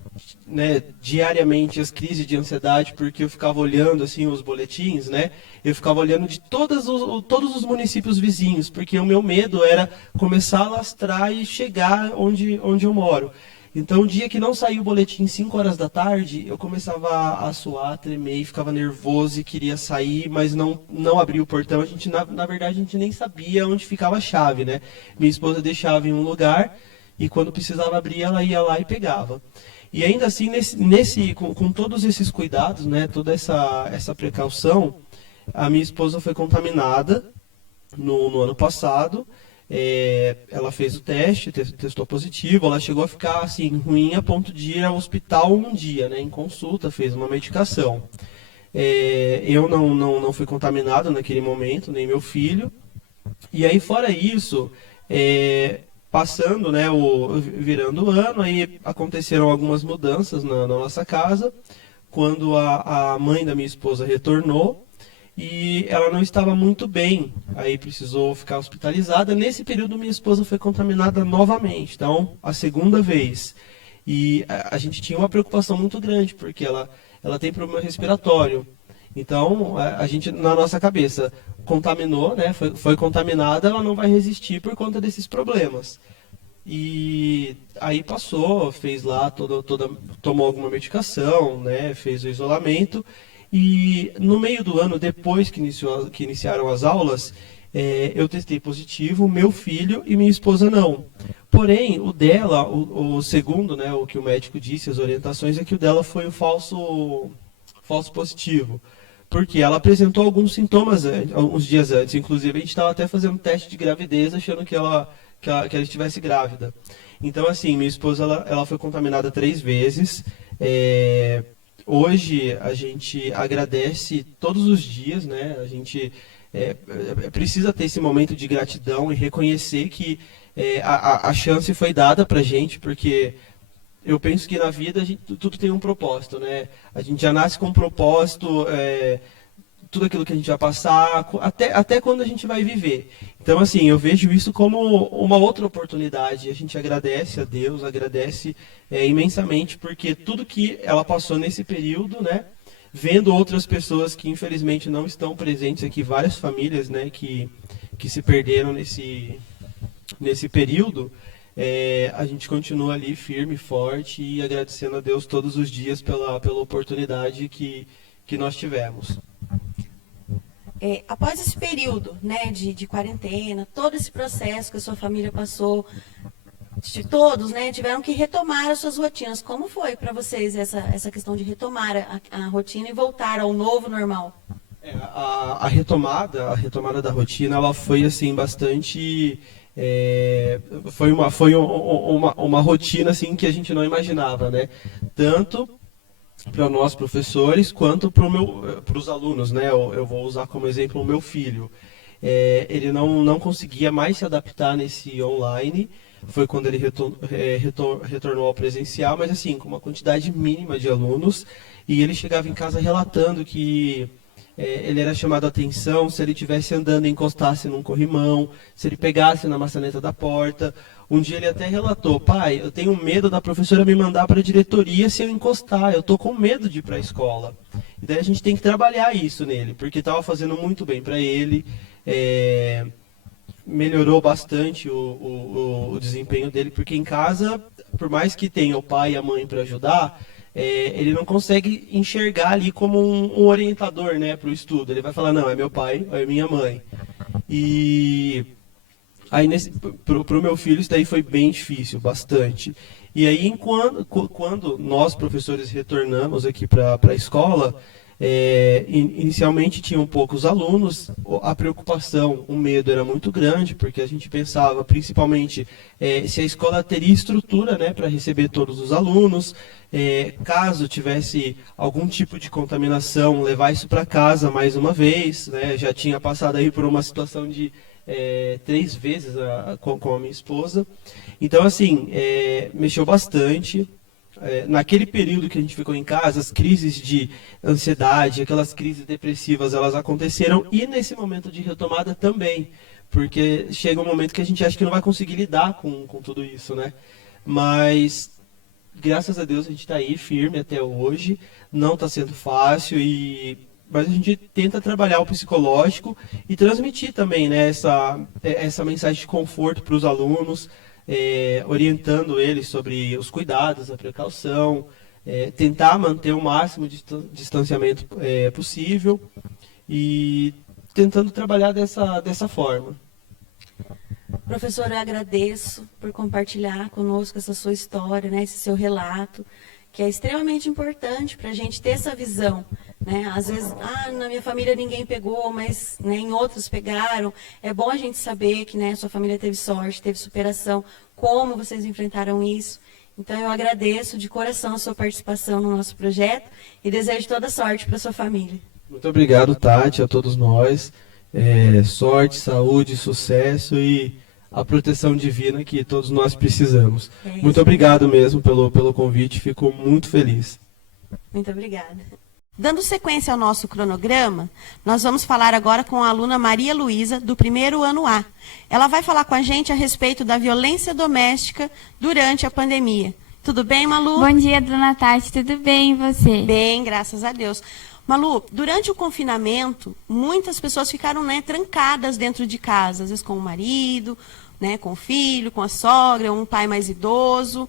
né, diariamente as crises de ansiedade, porque eu ficava olhando assim os boletins, né? Eu ficava olhando de todos os municípios vizinhos, porque o meu medo era começar a lastrar e chegar onde eu moro. Então, o dia que não saiu o boletim 5 horas da tarde, eu começava a suar, a tremer, ficava nervoso e queria sair, mas não abria o portão. A gente, na verdade, a gente nem sabia onde ficava a chave, né? Minha esposa deixava em um lugar e quando precisava abrir, ela ia lá e pegava. E ainda assim, com todos esses cuidados, né, toda essa precaução, a minha esposa foi contaminada no ano passado. Ela fez o teste, testou positivo, ela chegou a ficar assim, ruim a ponto de ir ao hospital um dia, né, em consulta, fez uma medicação. Eu não fui contaminado naquele momento, nem meu filho. E aí, fora isso, passando, né, virando o ano, aí aconteceram algumas mudanças na nossa casa, quando a mãe da minha esposa retornou, e ela não estava muito bem, aí precisou ficar hospitalizada. Nesse período, minha esposa foi contaminada novamente, então, a segunda vez. E a gente tinha uma preocupação muito grande, porque ela tem problema respiratório. Então, a gente, na nossa cabeça, contaminou, né, foi contaminada, ela não vai resistir por conta desses problemas. E aí passou, fez lá, tomou alguma medicação, né, fez o isolamento. E no meio do ano, depois que iniciaram as aulas, eu testei positivo, meu filho e minha esposa não. Porém, o dela, o segundo, né, o que o médico disse, as orientações, é que o dela foi o falso positivo. Porque ela apresentou alguns sintomas uns dias antes. Inclusive, a gente estava até fazendo teste de gravidez, achando que ela estivesse grávida. Então, assim, minha esposa ela foi contaminada 3 vezes. Hoje a gente agradece todos os dias, né? A gente precisa ter esse momento de gratidão e reconhecer que a chance foi dada pra gente, porque eu penso que na vida tudo tem um propósito, né? A gente já nasce com um propósito tudo aquilo que a gente vai passar, até quando a gente vai viver. Então, assim, eu vejo isso como uma outra oportunidade. A gente agradece a Deus, agradece imensamente, porque tudo que ela passou nesse período, né, vendo outras pessoas que infelizmente não estão presentes aqui, várias famílias, né, que se perderam nesse período, a gente continua ali firme, forte e agradecendo a Deus todos os dias pela oportunidade que nós tivemos. Após esse período, né, de quarentena, todo esse processo que a sua família passou, todos, né, tiveram que retomar as suas rotinas. Como foi para vocês essa questão de retomar a rotina e voltar ao novo normal? A retomada da rotina, ela foi assim bastante, foi uma rotina assim que a gente não imaginava, né? Tanto para nós professores quanto para os alunos, né? Eu vou usar como exemplo o meu filho. Ele não conseguia mais se adaptar nesse online. Foi quando ele retornou ao presencial, mas assim, com uma quantidade mínima de alunos, e ele chegava em casa relatando que ele era chamado a atenção se ele estivesse andando e encostasse num corrimão, se ele pegasse na maçaneta da porta. Um dia ele até relatou: pai, eu tenho medo da professora me mandar para a diretoria se eu encostar, eu estou com medo de ir para a escola. E daí a gente tem que trabalhar isso nele, porque estava fazendo muito bem para ele, melhorou bastante o desempenho dele, porque em casa, por mais que tenha o pai e a mãe para ajudar, ele não consegue enxergar ali como um orientador, né, para o estudo. Ele vai falar: não, é meu pai, é minha mãe. E aí, pro meu filho, isso daí foi bem difícil, bastante. E aí, quando nós, professores, retornamos aqui para a escola, inicialmente tinham poucos alunos, a preocupação, o medo era muito grande, porque a gente pensava, principalmente, se a escola teria estrutura, né, para receber todos os alunos, caso tivesse algum tipo de contaminação, levar isso para casa mais uma vez, né? Já tinha passado aí por uma situação de 3 vezes com a minha esposa. Então, assim, mexeu bastante. Naquele período que a gente ficou em casa, as crises de ansiedade, aquelas crises depressivas, elas aconteceram, e nesse momento de retomada também, porque chega um momento que a gente acha que não vai conseguir lidar com tudo isso, né? Mas graças a Deus a gente está aí firme até hoje, não está sendo fácil, mas a gente tenta trabalhar o psicológico e transmitir também, né, essa mensagem de conforto para os alunos, orientando eles sobre os cuidados, a precaução, tentar manter o máximo de distanciamento possível e tentando trabalhar dessa forma. Professor, eu agradeço por compartilhar conosco essa sua história, né, esse seu relato, que é extremamente importante para a gente ter essa visão, né? Às vezes, na minha família ninguém pegou, mas, né, em outros pegaram. É bom a gente saber que, né, sua família teve sorte, teve superação, como vocês enfrentaram isso. Então, eu agradeço de coração a sua participação no nosso projeto e desejo toda sorte para sua família. Muito obrigado, Tati, a todos nós. Sorte, saúde, sucesso e a proteção divina que todos nós precisamos. Muito obrigado mesmo pelo convite, fico muito feliz. Muito obrigada. Dando sequência ao nosso cronograma, nós vamos falar agora com a aluna Maria Luísa, do 1º ano A. Ela vai falar com a gente a respeito da violência doméstica durante a pandemia. Tudo bem, Malu? Bom dia, dona Tati. Tudo bem, e você? Bem, graças a Deus. Malu, durante o confinamento, muitas pessoas ficaram, né, trancadas dentro de casa, às vezes com o marido, né, com o filho, com a sogra, um pai mais idoso.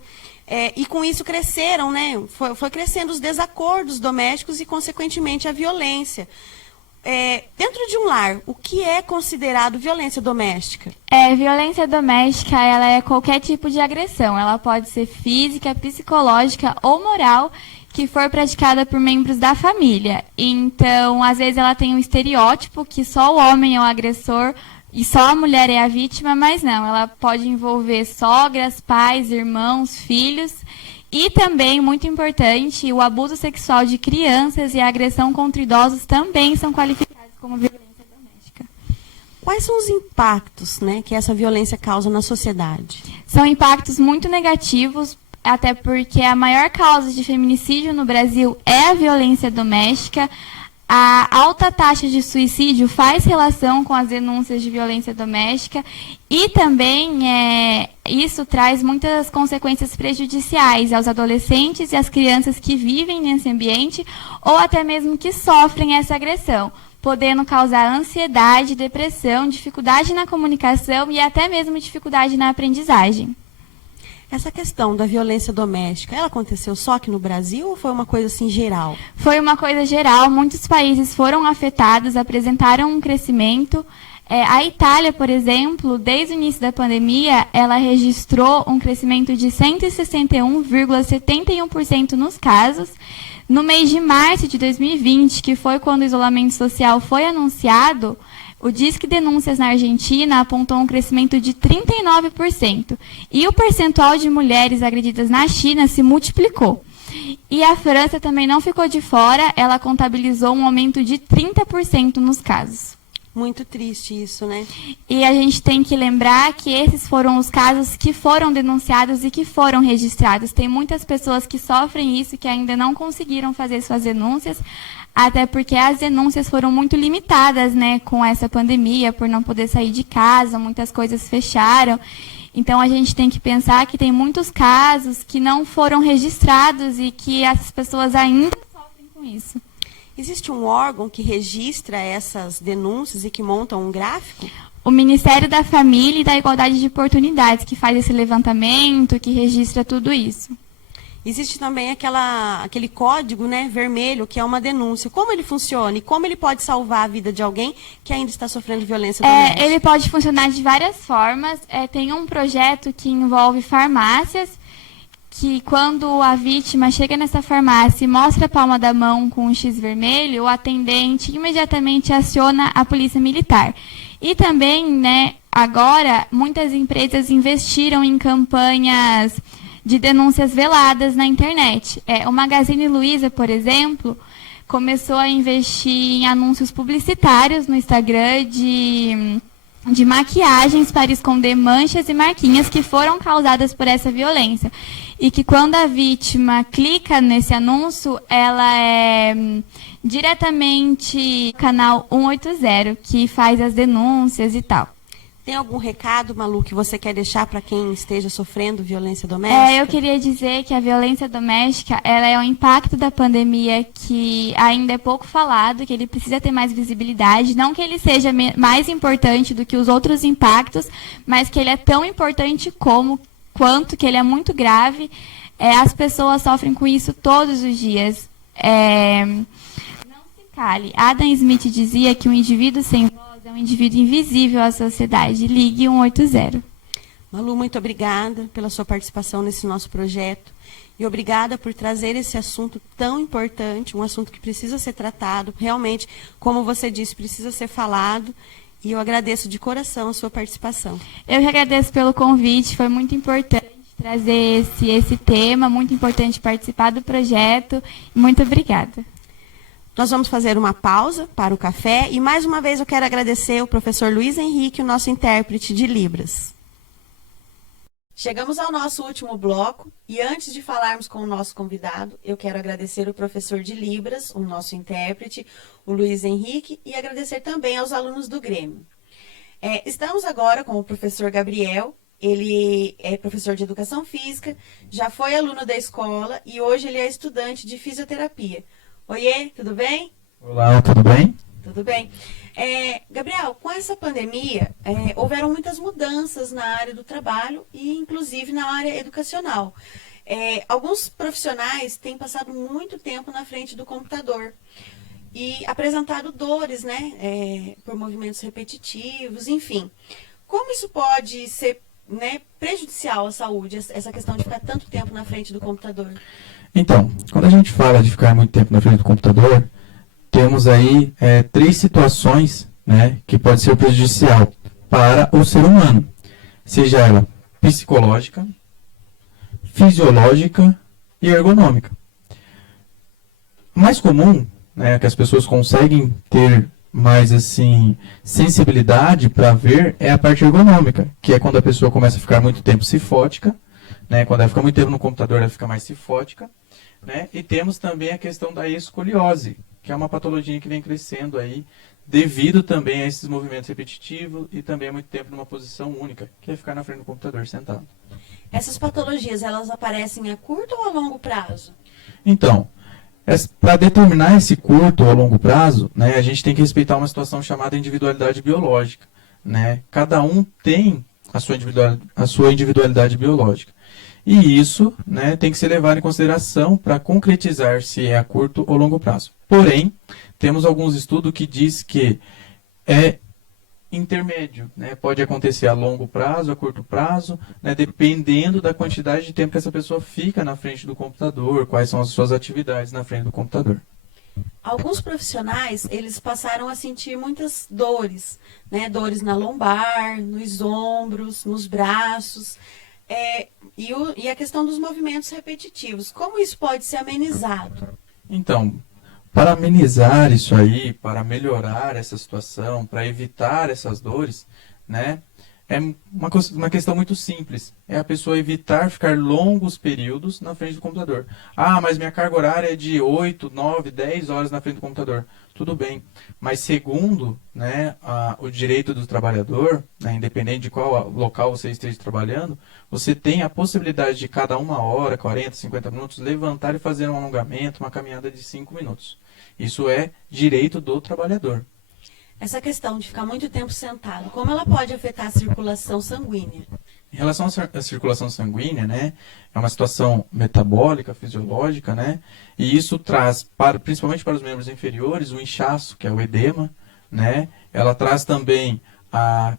E com isso cresceram, né, foi crescendo os desacordos domésticos e, consequentemente, a violência. Dentro de um lar, o que é considerado violência doméstica? Violência doméstica, ela é qualquer tipo de agressão. Ela pode ser física, psicológica ou moral, que for praticada por membros da família. Então, às vezes ela tem um estereótipo que só o homem é o agressor e só a mulher é a vítima, mas não, ela pode envolver sogras, pais, irmãos, filhos e também, muito importante, o abuso sexual de crianças e a agressão contra idosos também são qualificados como violência doméstica. Quais são os impactos, né, que essa violência causa na sociedade? São impactos muito negativos, até porque a maior causa de feminicídio no Brasil é a violência doméstica. A alta taxa de suicídio faz relação com as denúncias de violência doméstica e também isso traz muitas consequências prejudiciais aos adolescentes e às crianças que vivem nesse ambiente ou até mesmo que sofrem essa agressão, podendo causar ansiedade, depressão, dificuldade na comunicação e até mesmo dificuldade na aprendizagem. Essa questão da violência doméstica, ela aconteceu só aqui no Brasil ou foi uma coisa assim geral? Foi uma coisa geral, muitos países foram afetados, apresentaram um crescimento. A Itália, por exemplo, desde o início da pandemia, ela registrou um crescimento de 161,71% nos casos. No mês de março de 2020, que foi quando o isolamento social foi anunciado, o Disque Denúncias na Argentina apontou um crescimento de 39%. E o percentual de mulheres agredidas na China se multiplicou. E a França também não ficou de fora, ela contabilizou um aumento de 30% nos casos. Muito triste isso, né? E a gente tem que lembrar que esses foram os casos que foram denunciados e que foram registrados. Tem muitas pessoas que sofrem isso, que ainda não conseguiram fazer suas denúncias, até porque as denúncias foram muito limitadas, né, com essa pandemia, por não poder sair de casa, muitas coisas fecharam. Então, a gente tem que pensar que tem muitos casos que não foram registrados e que as pessoas ainda sofrem com isso. Existe um órgão que registra essas denúncias e que monta um gráfico? O Ministério da Família e da Igualdade de Oportunidades, que faz esse levantamento, que registra tudo isso. Existe também aquele código, né, vermelho, que é uma denúncia. Como ele funciona e como ele pode salvar a vida de alguém que ainda está sofrendo violência doméstica? Ele pode funcionar de várias formas. Tem um projeto que envolve farmácias, que quando a vítima chega nessa farmácia e mostra a palma da mão com um X vermelho, o atendente imediatamente aciona a polícia militar. E também, né, agora, muitas empresas investiram em campanhas de denúncias veladas na internet. O Magazine Luiza, por exemplo, começou a investir em anúncios publicitários no Instagram de maquiagens para esconder manchas e marquinhas que foram causadas por essa violência. E que quando a vítima clica nesse anúncio, ela é diretamente no canal 180, que faz as denúncias e tal. Tem algum recado, Malu, que você quer deixar para quem esteja sofrendo violência doméstica? Eu queria dizer que a violência doméstica ela é um impacto da pandemia que ainda é pouco falado, que ele precisa ter mais visibilidade. Não que ele seja mais importante do que os outros impactos, mas que ele é tão importante quanto que ele é muito grave. As pessoas sofrem com isso todos os dias. Não se cale. Adam Smith dizia que um indivíduo sem voz é um indivíduo invisível à sociedade. Ligue 180. Malu, muito obrigada pela sua participação nesse nosso projeto. E obrigada por trazer esse assunto tão importante, um assunto que precisa ser tratado. Realmente, como você disse, precisa ser falado. E eu agradeço de coração a sua participação. Eu que agradeço pelo convite, foi muito importante trazer esse tema, muito importante participar do projeto. Muito obrigada. Nós vamos fazer uma pausa para o café e mais uma vez eu quero agradecer o professor Luiz Henrique, o nosso intérprete de Libras. Chegamos ao nosso último bloco e antes de falarmos com o nosso convidado, eu quero agradecer o professor de Libras, o nosso intérprete, o Luiz Henrique, e agradecer também aos alunos do Grêmio. Estamos agora com o professor Gabriel, ele é professor de Educação Física, já foi aluno da escola e hoje ele é estudante de fisioterapia. Oiê, tudo bem? Olá, tudo bem? Tudo bem. Gabriel, com essa pandemia, houveram muitas mudanças na área do trabalho e, inclusive, na área educacional. Alguns profissionais têm passado muito tempo na frente do computador e apresentado dores, né, por movimentos repetitivos, enfim. Como isso pode ser, né, prejudicial à saúde, essa questão de ficar tanto tempo na frente do computador? Então, quando a gente fala de ficar muito tempo na frente do computador, temos aí 3 situações, né, que pode ser prejudicial para o ser humano, seja ela psicológica, fisiológica e ergonômica. O mais comum, né, que as pessoas conseguem ter mais assim sensibilidade para ver é a parte ergonômica, que é quando a pessoa começa a ficar muito tempo cifótica, né, quando ela fica muito tempo no computador ela fica mais cifótica, né, e temos também a questão da escoliose, que é uma patologia que vem crescendo aí, devido também a esses movimentos repetitivos e também a muito tempo numa posição única, que é ficar na frente do computador sentado. Essas patologias, elas aparecem a curto ou a longo prazo? Então, para determinar esse curto ou longo prazo, né, a gente tem que respeitar uma situação chamada individualidade biológica. Né? Cada um tem a sua individualidade biológica. E isso, né, tem que ser levado em consideração para concretizar se é a curto ou longo prazo. Porém, temos alguns estudos que diz que é intermédio, né? Pode acontecer a longo prazo, a curto prazo, né? Dependendo da quantidade de tempo que essa pessoa fica na frente do computador, quais são as suas atividades na frente do computador. Alguns profissionais, eles passaram a sentir muitas dores, né? Dores na lombar, nos ombros, nos braços, e a questão dos movimentos repetitivos. Como isso pode ser amenizado? Então, para amenizar isso aí, para melhorar essa situação, para evitar essas dores, né, é uma questão muito simples. É a pessoa evitar ficar longos períodos na frente do computador. Ah, mas minha carga horária é de 8, 9, 10 horas na frente do computador. Tudo bem. Mas segundo, né, o direito do trabalhador, né, independente de qual local você esteja trabalhando, você tem a possibilidade de cada 1 hora, 40, 50 minutos, levantar e fazer um alongamento, uma caminhada de 5 minutos. Isso é direito do trabalhador. Essa questão de ficar muito tempo sentado, como ela pode afetar a circulação sanguínea? Em relação à circulação sanguínea, né, é uma situação metabólica, fisiológica, né, e isso traz, principalmente para os membros inferiores, o inchaço, que é o edema, né, ela traz também a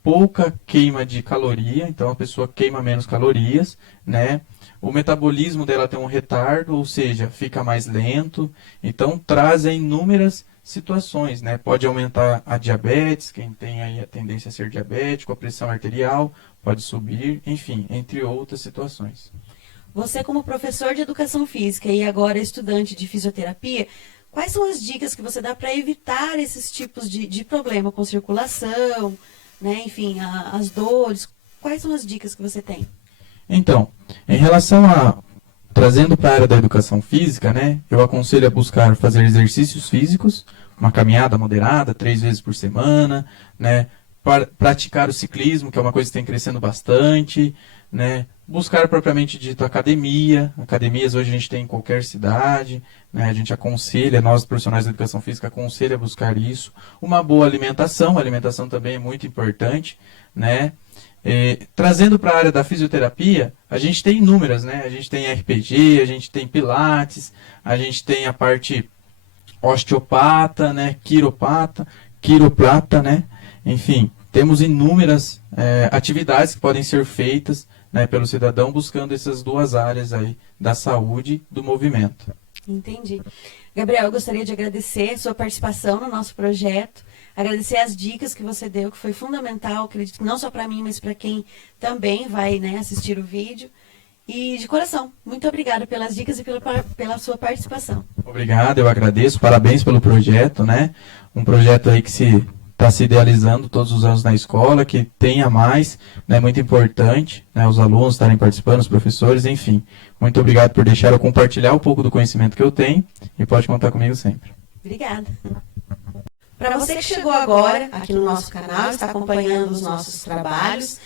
pouca queima de caloria, então a pessoa queima menos calorias, né, o metabolismo dela tem um retardo, ou seja, fica mais lento, então traz inúmeras situações, né? Pode aumentar a diabetes, quem tem aí a tendência a ser diabético, a pressão arterial pode subir, enfim, entre outras situações. Você, como professor de educação física e agora estudante de fisioterapia, quais são as dicas que você dá para evitar esses tipos de problema com circulação, né? Enfim, as dores? Quais são as dicas que você tem? Então, em relação trazendo para a área da educação física, né, eu aconselho a buscar fazer exercícios físicos, uma caminhada moderada, 3 vezes por semana, né, praticar o ciclismo, que é uma coisa que tem crescendo bastante, né, buscar propriamente dito academia. Academias hoje a gente tem em qualquer cidade, né, a gente aconselha, nós profissionais da educação física aconselha a buscar isso. Uma boa alimentação, a alimentação também é muito importante, né. Trazendo para a área da fisioterapia, a gente tem inúmeras, né? A gente tem RPG, a gente tem pilates, a gente tem a parte osteopata, né? Quiroprata, né? Enfim, temos inúmeras atividades que podem ser feitas, né, pelo cidadão buscando essas duas áreas aí da saúde e do movimento. Entendi. Gabriel, eu gostaria de agradecer a sua participação no nosso projeto. Agradecer as dicas que você deu, que foi fundamental, acredito que não só para mim, mas para quem também vai, né, assistir o vídeo. E de coração, muito obrigada pelas dicas e pela sua participação. Obrigado, eu agradeço, parabéns pelo projeto, né? Um projeto aí que está se idealizando todos os anos na escola, que tenha mais, né? Muito importante, né? Os alunos estarem participando, os professores, enfim. Muito obrigado por deixar eu compartilhar um pouco do conhecimento que eu tenho e pode contar comigo sempre. Obrigada. Para você que chegou agora aqui no nosso canal, está acompanhando os nossos trabalhos,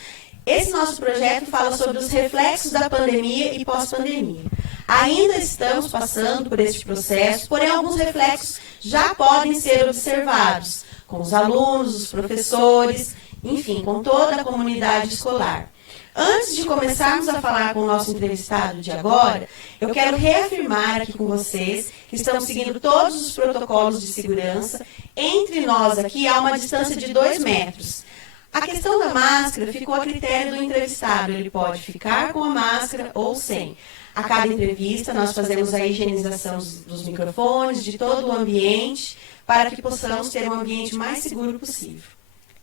esse nosso projeto fala sobre os reflexos da pandemia e pós-pandemia. Ainda estamos passando por este processo, porém alguns reflexos já podem ser observados com os alunos, os professores, enfim, com toda a comunidade escolar. Antes de começarmos a falar com o nosso entrevistado de agora, eu quero reafirmar aqui com vocês que estamos seguindo todos os protocolos de segurança. Entre nós aqui há uma distância de 2 metros. A questão da máscara ficou a critério do entrevistado. Ele pode ficar com a máscara ou sem. A cada entrevista nós fazemos a higienização dos microfones, de todo o ambiente, para que possamos ter um ambiente mais seguro possível.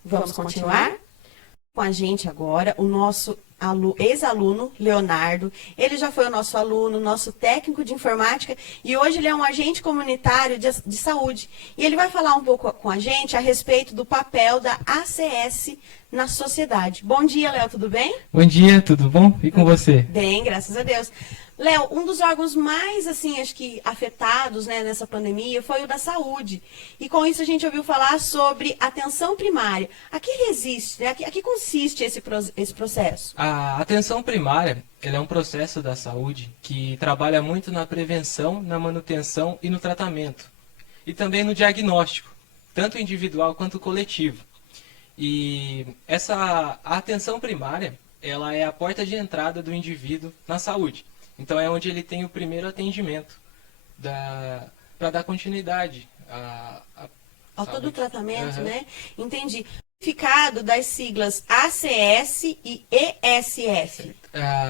Vamos continuar? Com a gente agora, o nosso ex-aluno, Leonardo. Ele já foi o nosso aluno, nosso técnico de informática, e hoje ele é um agente comunitário de saúde. E ele vai falar um pouco com a gente a respeito do papel da ACS na sociedade. Bom dia, Léo, tudo bem? Bom dia, tudo bom? E com você? Bem, graças a Deus. Léo, um dos órgãos mais, assim, acho que afetados, né, nessa pandemia foi o da saúde. E com isso a gente ouviu falar sobre atenção primária. A que resiste, né? A que consiste esse processo? A atenção primária, ela é um processo da saúde que trabalha muito na prevenção, na manutenção e no tratamento. E também no diagnóstico, tanto individual quanto coletivo. E a atenção primária, ela é a porta de entrada do indivíduo na saúde. Então é onde ele tem o primeiro atendimento para dar continuidade ao todo o tratamento, né? Entendi. Significado das siglas ACS e ESF.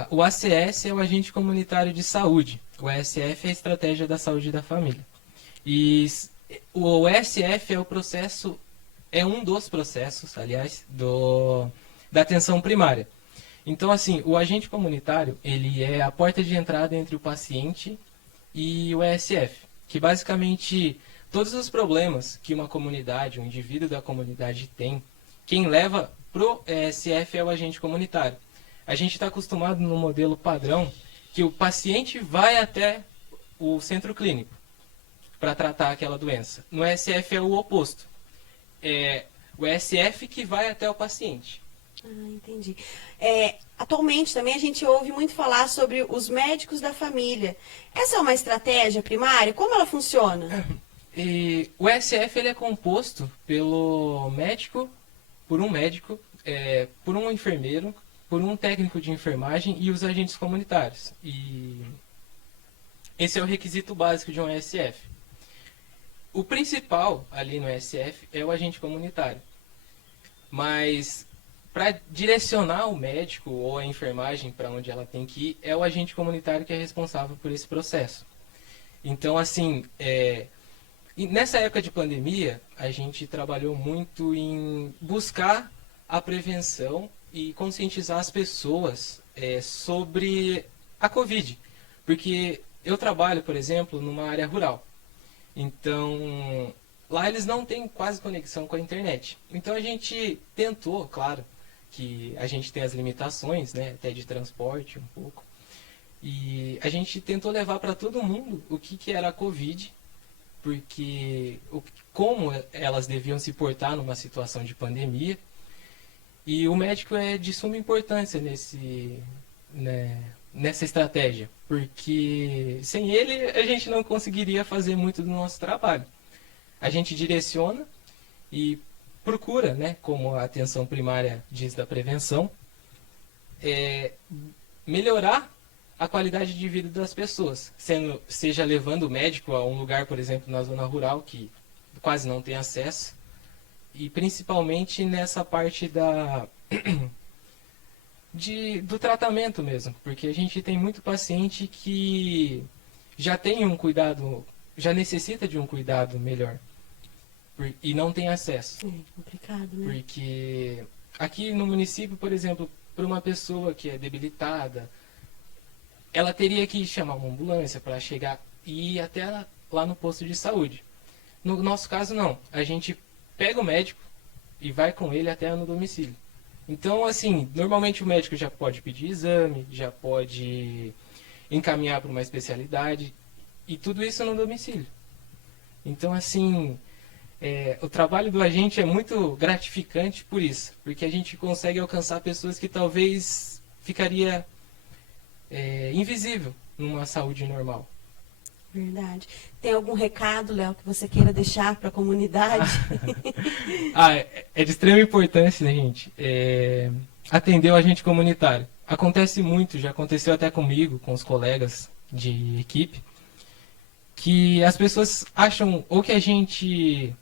O ACS é o Agente Comunitário de Saúde. O ESF é a Estratégia da Saúde da Família. E o ESF é um dos processos, aliás, da atenção primária. Então, assim, o agente comunitário, ele é a porta de entrada entre o paciente e o ESF, que basicamente todos os problemas que uma comunidade, um indivíduo da comunidade tem, quem leva pro ESF é o agente comunitário. A gente está acostumado no modelo padrão que o paciente vai até o centro clínico para tratar aquela doença. No ESF é o oposto. É o ESF que vai até o paciente. Entendi. Atualmente também a gente ouve muito falar sobre os médicos da família. Essa é uma estratégia primária? Como ela funciona? O ESF ele é composto por um médico, por um enfermeiro, por um técnico de enfermagem e os agentes comunitários. E esse é o requisito básico de um ESF. O principal ali no ESF é o agente comunitário. Mas para direcionar o médico ou a enfermagem para onde ela tem que ir, é o agente comunitário que é responsável por esse processo. Então, assim, nessa época de pandemia, a gente trabalhou muito em buscar a prevenção e conscientizar as pessoas sobre a Covid. Porque eu trabalho, por exemplo, numa área rural. Então, lá eles não têm quase conexão com a internet. Então, a gente tentou, claro, que a gente tem as limitações, né, até de transporte um pouco. E a gente tentou levar para todo mundo o que era a Covid, porque como elas deviam se portar numa situação de pandemia. E o médico é de suma importância nessa estratégia, porque sem ele a gente não conseguiria fazer muito do nosso trabalho. A gente direciona e procura, né, como a atenção primária diz da prevenção, melhorar a qualidade de vida das pessoas, seja levando o médico a um lugar, por exemplo, na zona rural, que quase não tem acesso, e principalmente nessa parte do tratamento mesmo, porque a gente tem muito paciente que já tem um cuidado, já necessita de um cuidado melhor. E não tem acesso. É complicado, né? Porque aqui no município, por exemplo, para uma pessoa que é debilitada, ela teria que chamar uma ambulância para chegar e ir até lá no posto de saúde. No nosso caso, não. A gente pega o médico e vai com ele até no domicílio. Então, assim, normalmente o médico já pode pedir exame, já pode encaminhar para uma especialidade, e tudo isso no domicílio. Então, assim, o trabalho do agente é muito gratificante por isso, porque a gente consegue alcançar pessoas que talvez ficaria invisível numa saúde normal. Verdade. Tem algum recado, Léo, que você queira deixar para a comunidade? É de extrema importância, né, gente? Atender o agente comunitário. Acontece muito, já aconteceu até comigo, com os colegas de equipe, que as pessoas acham ou que a gente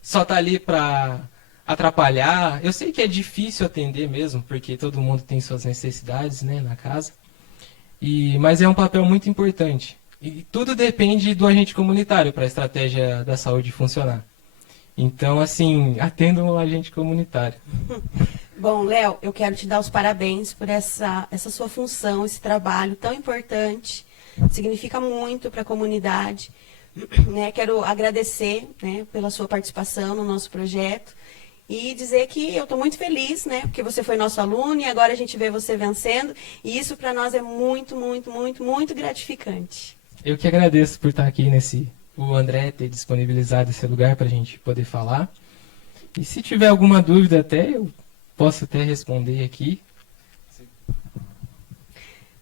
só está ali para atrapalhar. Eu sei que é difícil atender mesmo, porque todo mundo tem suas necessidades, né, na casa. Mas é um papel muito importante. E tudo depende do agente comunitário para a estratégia da saúde funcionar. Então, assim, atendam o agente comunitário. Bom, Léo, eu quero te dar os parabéns por essa sua função, esse trabalho tão importante. Significa muito para a comunidade. Né? Quero agradecer, né, pela sua participação no nosso projeto. e dizer que eu estou muito feliz, né? Porque você foi nosso aluno e agora a gente vê você vencendo. E isso para nós é muito, muito, muito, muito gratificante. Eu que agradeço por estar aqui o André ter disponibilizado esse lugar para a gente poder falar. E se tiver alguma dúvida até, eu posso até responder aqui.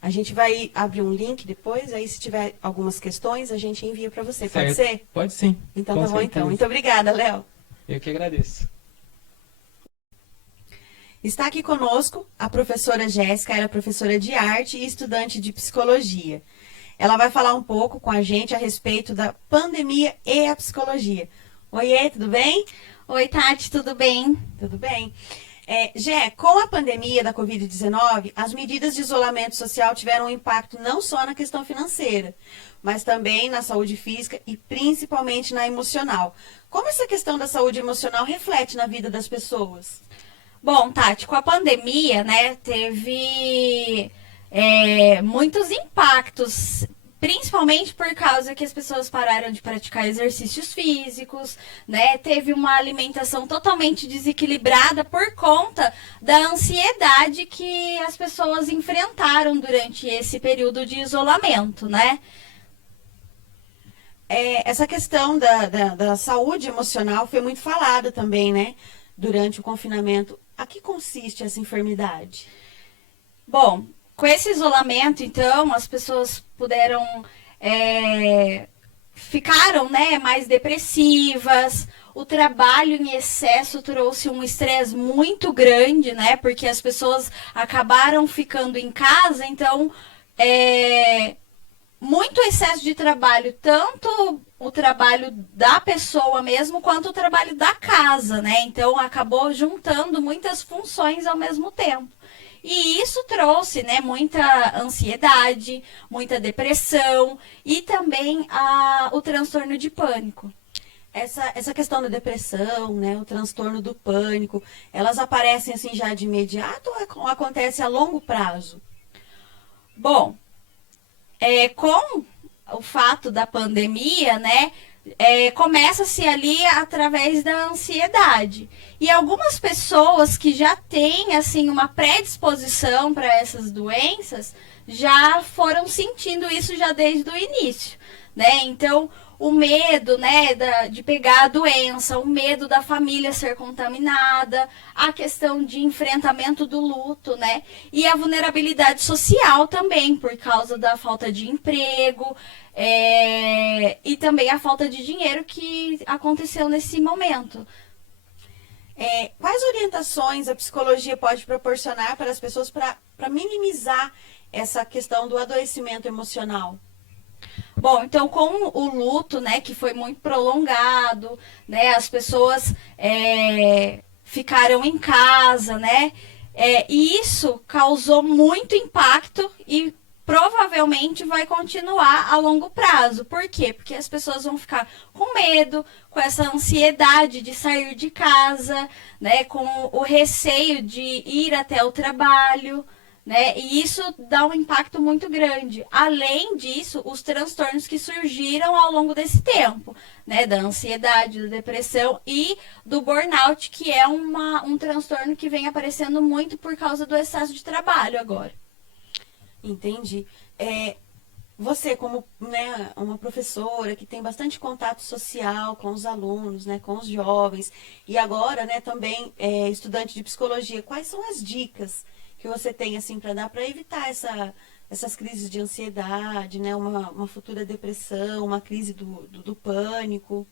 A gente vai abrir um link depois, aí se tiver algumas questões, a gente envia para você. Certo. Pode ser? Pode sim. Então Com tá bom, certeza. então. Muito obrigada, Léo. Eu que agradeço. Está aqui conosco a professora Jéssica, ela é professora de arte e estudante de psicologia. Ela vai falar um pouco com a gente a respeito da pandemia e a psicologia. Oiê, tudo bem? Oi, Tati, tudo bem? Tudo bem. Gé, com a pandemia da Covid-19, as medidas de isolamento social tiveram um impacto não só na questão financeira, mas também na saúde física e principalmente na emocional. Como essa questão da saúde emocional reflete na vida das pessoas? Bom, Tati, com a pandemia, né, teve muitos impactos, principalmente por causa que as pessoas pararam de praticar exercícios físicos, né? Teve uma alimentação totalmente desequilibrada por conta da ansiedade que as pessoas enfrentaram durante esse período de isolamento, né? Essa questão da saúde emocional foi muito falada também, né? Durante o confinamento. A que consiste essa enfermidade? Bom, com esse isolamento, então, as pessoas puderam, ficaram, né, mais depressivas. O trabalho em excesso trouxe um estresse muito grande, né, porque as pessoas acabaram ficando em casa, então, muito excesso de trabalho, tanto o trabalho da pessoa mesmo, quanto o trabalho da casa, né, então acabou juntando muitas funções ao mesmo tempo. E isso trouxe, né, muita ansiedade, muita depressão e também o transtorno de pânico. Essa questão da depressão, né, o transtorno do pânico, elas aparecem assim já de imediato ou acontece a longo prazo? Bom, com o fato da pandemia, né, começa-se ali através da ansiedade. E algumas pessoas que já têm assim uma predisposição para essas doenças já foram sentindo isso já desde o início, né? Então, o medo, né, de pegar a doença, o medo da família ser contaminada, a questão de enfrentamento do luto, né? E a vulnerabilidade social também, por causa da falta de emprego, e também a falta de dinheiro que aconteceu nesse momento. Quais orientações a psicologia pode proporcionar para as pessoas para minimizar essa questão do adoecimento emocional? Bom, então com o luto, né, que foi muito prolongado, né, as pessoas ficaram em casa, né, e isso causou muito impacto e provavelmente vai continuar a longo prazo. Por quê? Porque as pessoas vão ficar com medo, com essa ansiedade de sair de casa, né, com o receio de ir até o trabalho, né, e isso dá um impacto muito grande. Além disso, os transtornos que surgiram ao longo desse tempo, né, da ansiedade, da depressão e do burnout, que é um transtorno que vem aparecendo muito por causa do excesso de trabalho agora. Entendi. Você, como, né, uma professora que tem bastante contato social com os alunos, né, com os jovens, e agora, né, também estudante de psicologia, quais são as dicas que você tem assim para dar para evitar essas crises de ansiedade, né, uma futura depressão, uma crise do pânico?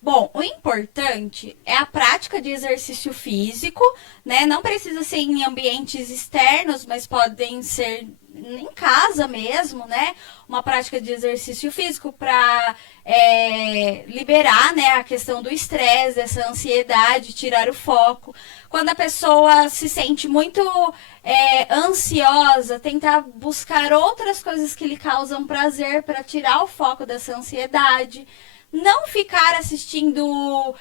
Bom, o importante é a prática de exercício físico, né? Não precisa ser em ambientes externos, mas podem ser em casa mesmo, né? Uma prática de exercício físico para liberar, né, a questão do estresse, essa ansiedade, tirar o foco. Quando a pessoa se sente muito ansiosa, tentar buscar outras coisas que lhe causam prazer para tirar o foco dessa ansiedade. Não ficar assistindo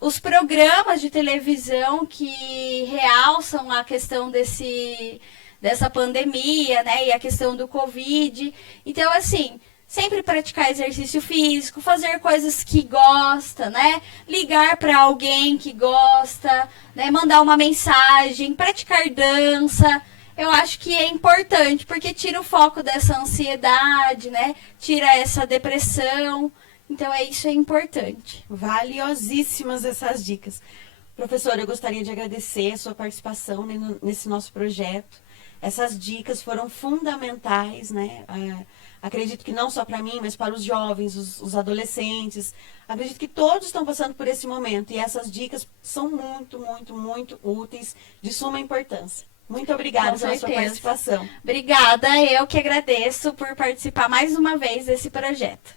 os programas de televisão que realçam a questão dessa pandemia, né, e a questão do Covid. Então, assim, sempre praticar exercício físico, fazer coisas que gosta, né? Ligar para alguém que gosta, né? Mandar uma mensagem, praticar dança. Eu acho que é importante, porque tira o foco dessa ansiedade, né? Tira essa depressão. Então, isso é importante. Valiosíssimas essas dicas. Professora, eu gostaria de agradecer a sua participação nesse nosso projeto. Essas dicas foram fundamentais, né? Acredito que não só para mim, mas para os jovens, os adolescentes. Acredito que todos estão passando por esse momento. E essas dicas são muito, muito, muito úteis, de suma importância. Muito obrigada pela sua participação. Obrigada, eu que agradeço por participar mais uma vez desse projeto.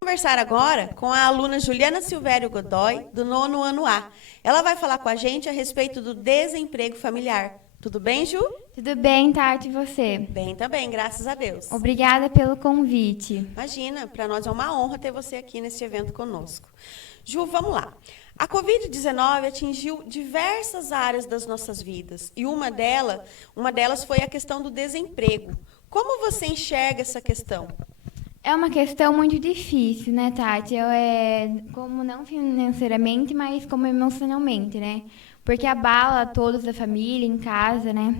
Conversar agora com a aluna Juliana Silvério Godoy, do 9º ano A. Ela vai falar com a gente a respeito do desemprego familiar. Tudo bem, Ju? Tudo bem, Tati, e você? Bem também, graças a Deus. Obrigada pelo convite. Imagina, para nós é uma honra ter você aqui nesse evento conosco. Ju, vamos lá. A Covid-19 atingiu diversas áreas das nossas vidas e uma delas foi a questão do desemprego. Como você enxerga essa questão? É uma questão muito difícil, né, Tati? Como não financeiramente, mas como emocionalmente, né? Porque abala todos da família, em casa, né?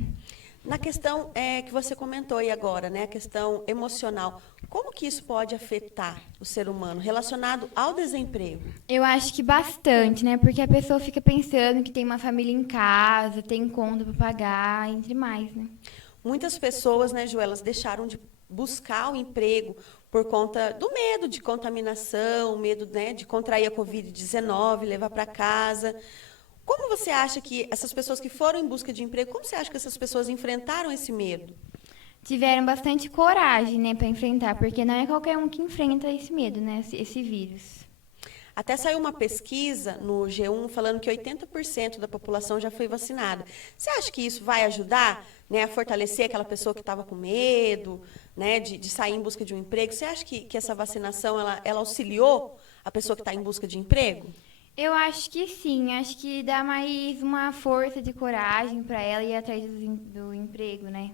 Na questão que você comentou aí agora, né? A questão emocional. Como que isso pode afetar o ser humano relacionado ao desemprego? Eu acho que bastante, né? Porque a pessoa fica pensando que tem uma família em casa, tem conta para pagar, entre mais, né? Muitas pessoas, né, Ju, elas deixaram de buscar o emprego por conta do medo de contaminação, medo, né, de contrair a Covid-19, levar para casa. Como você acha que essas pessoas que foram em busca de emprego, como você acha que essas pessoas enfrentaram esse medo? Tiveram bastante coragem, né, para enfrentar, porque não é qualquer um que enfrenta esse medo, né, esse vírus. Até saiu uma pesquisa no G1 falando que 80% da população já foi vacinada. Você acha que isso vai ajudar, né, a fortalecer aquela pessoa que estava com medo, né, de sair em busca de um emprego? Você acha que essa vacinação ela auxiliou a pessoa que está em busca de emprego? Eu acho que sim, acho que dá mais uma força de coragem para ela ir atrás do emprego, né?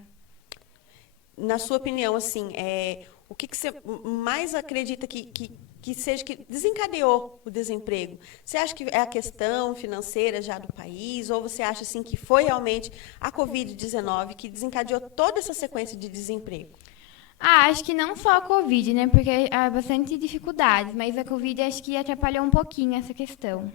Na sua opinião, assim, o que você mais acredita que seja que desencadeou o desemprego? Você acha que é a questão financeira já do país, ou você acha assim que foi realmente a Covid-19 que desencadeou toda essa sequência de desemprego? Acho que não só a Covid, né? Porque há bastante dificuldades, mas a Covid acho que atrapalhou um pouquinho essa questão.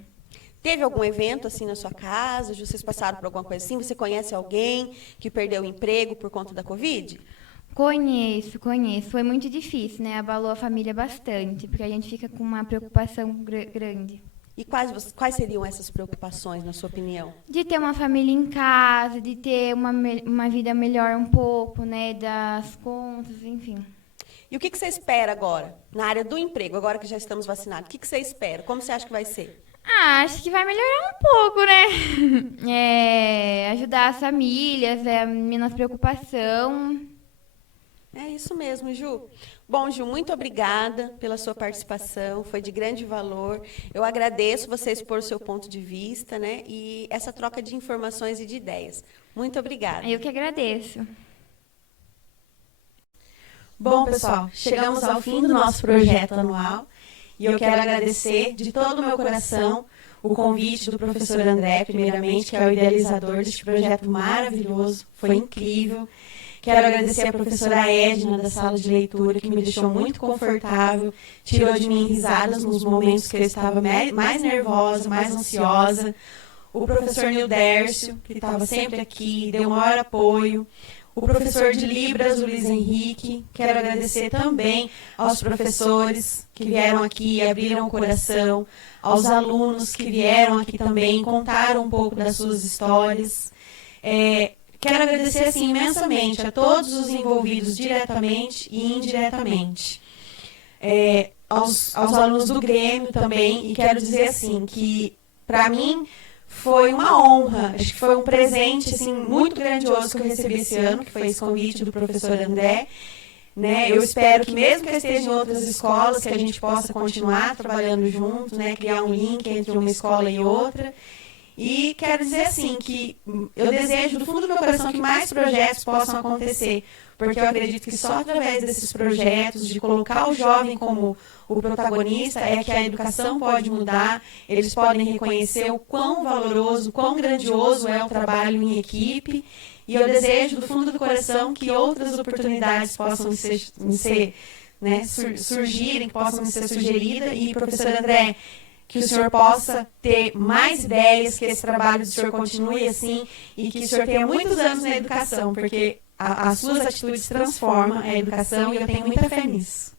Teve algum evento assim na sua casa? Vocês passaram por alguma coisa assim? Você conhece alguém que perdeu o emprego por conta da Covid? Conheço. Foi muito difícil, né? Abalou a família bastante, porque a gente fica com uma preocupação grande. E quais seriam essas preocupações, na sua opinião? De ter uma família em casa, de ter uma vida melhor um pouco, né? Das contas, enfim. E o que você espera agora, na área do emprego, agora que já estamos vacinados? O que você espera? Como você acha que vai ser? Acho que vai melhorar um pouco, né? Ajudar as famílias, menos preocupação. É isso mesmo, Ju. Bom, Ju, muito obrigada pela sua participação, foi de grande valor. Eu agradeço você expor o seu ponto de vista, né? E essa troca de informações e de ideias. Muito obrigada. Eu que agradeço. Bom, pessoal, chegamos ao fim do nosso projeto anual e eu quero agradecer de todo o meu coração o convite do professor André, primeiramente, que é o idealizador deste projeto maravilhoso, foi incrível. Quero agradecer a professora Edna, da sala de leitura, que me deixou muito confortável, tirou de mim risadas nos momentos que eu estava mais nervosa, mais ansiosa. O professor Nildércio, que estava sempre aqui, deu maior apoio. O professor de Libras, o Luiz Henrique. Quero agradecer também aos professores que vieram aqui e abriram o coração, aos alunos que vieram aqui também e contaram um pouco das suas histórias. Quero agradecer assim, imensamente a todos os envolvidos diretamente e indiretamente. Aos alunos do Grêmio também, e quero dizer assim, que para mim foi uma honra, acho que foi um presente assim, muito grandioso que eu recebi esse ano, que foi esse convite do professor André. Né? Eu espero que mesmo que eu esteja em outras escolas, que a gente possa continuar trabalhando junto, né? Criar um link entre uma escola e outra. E quero dizer assim que eu desejo do fundo do meu coração que mais projetos possam acontecer, porque eu acredito que só através desses projetos, de colocar o jovem como o protagonista, é que a educação pode mudar, eles podem reconhecer o quão valoroso, quão grandioso é o trabalho em equipe, e eu desejo do fundo do coração que outras oportunidades possam surgirem, que possam ser sugeridas, e professor André, que o senhor possa ter mais ideias, que esse trabalho do senhor continue assim e que o senhor tenha muitos anos na educação, porque as suas atitudes transformam a educação e eu tenho muita fé nisso.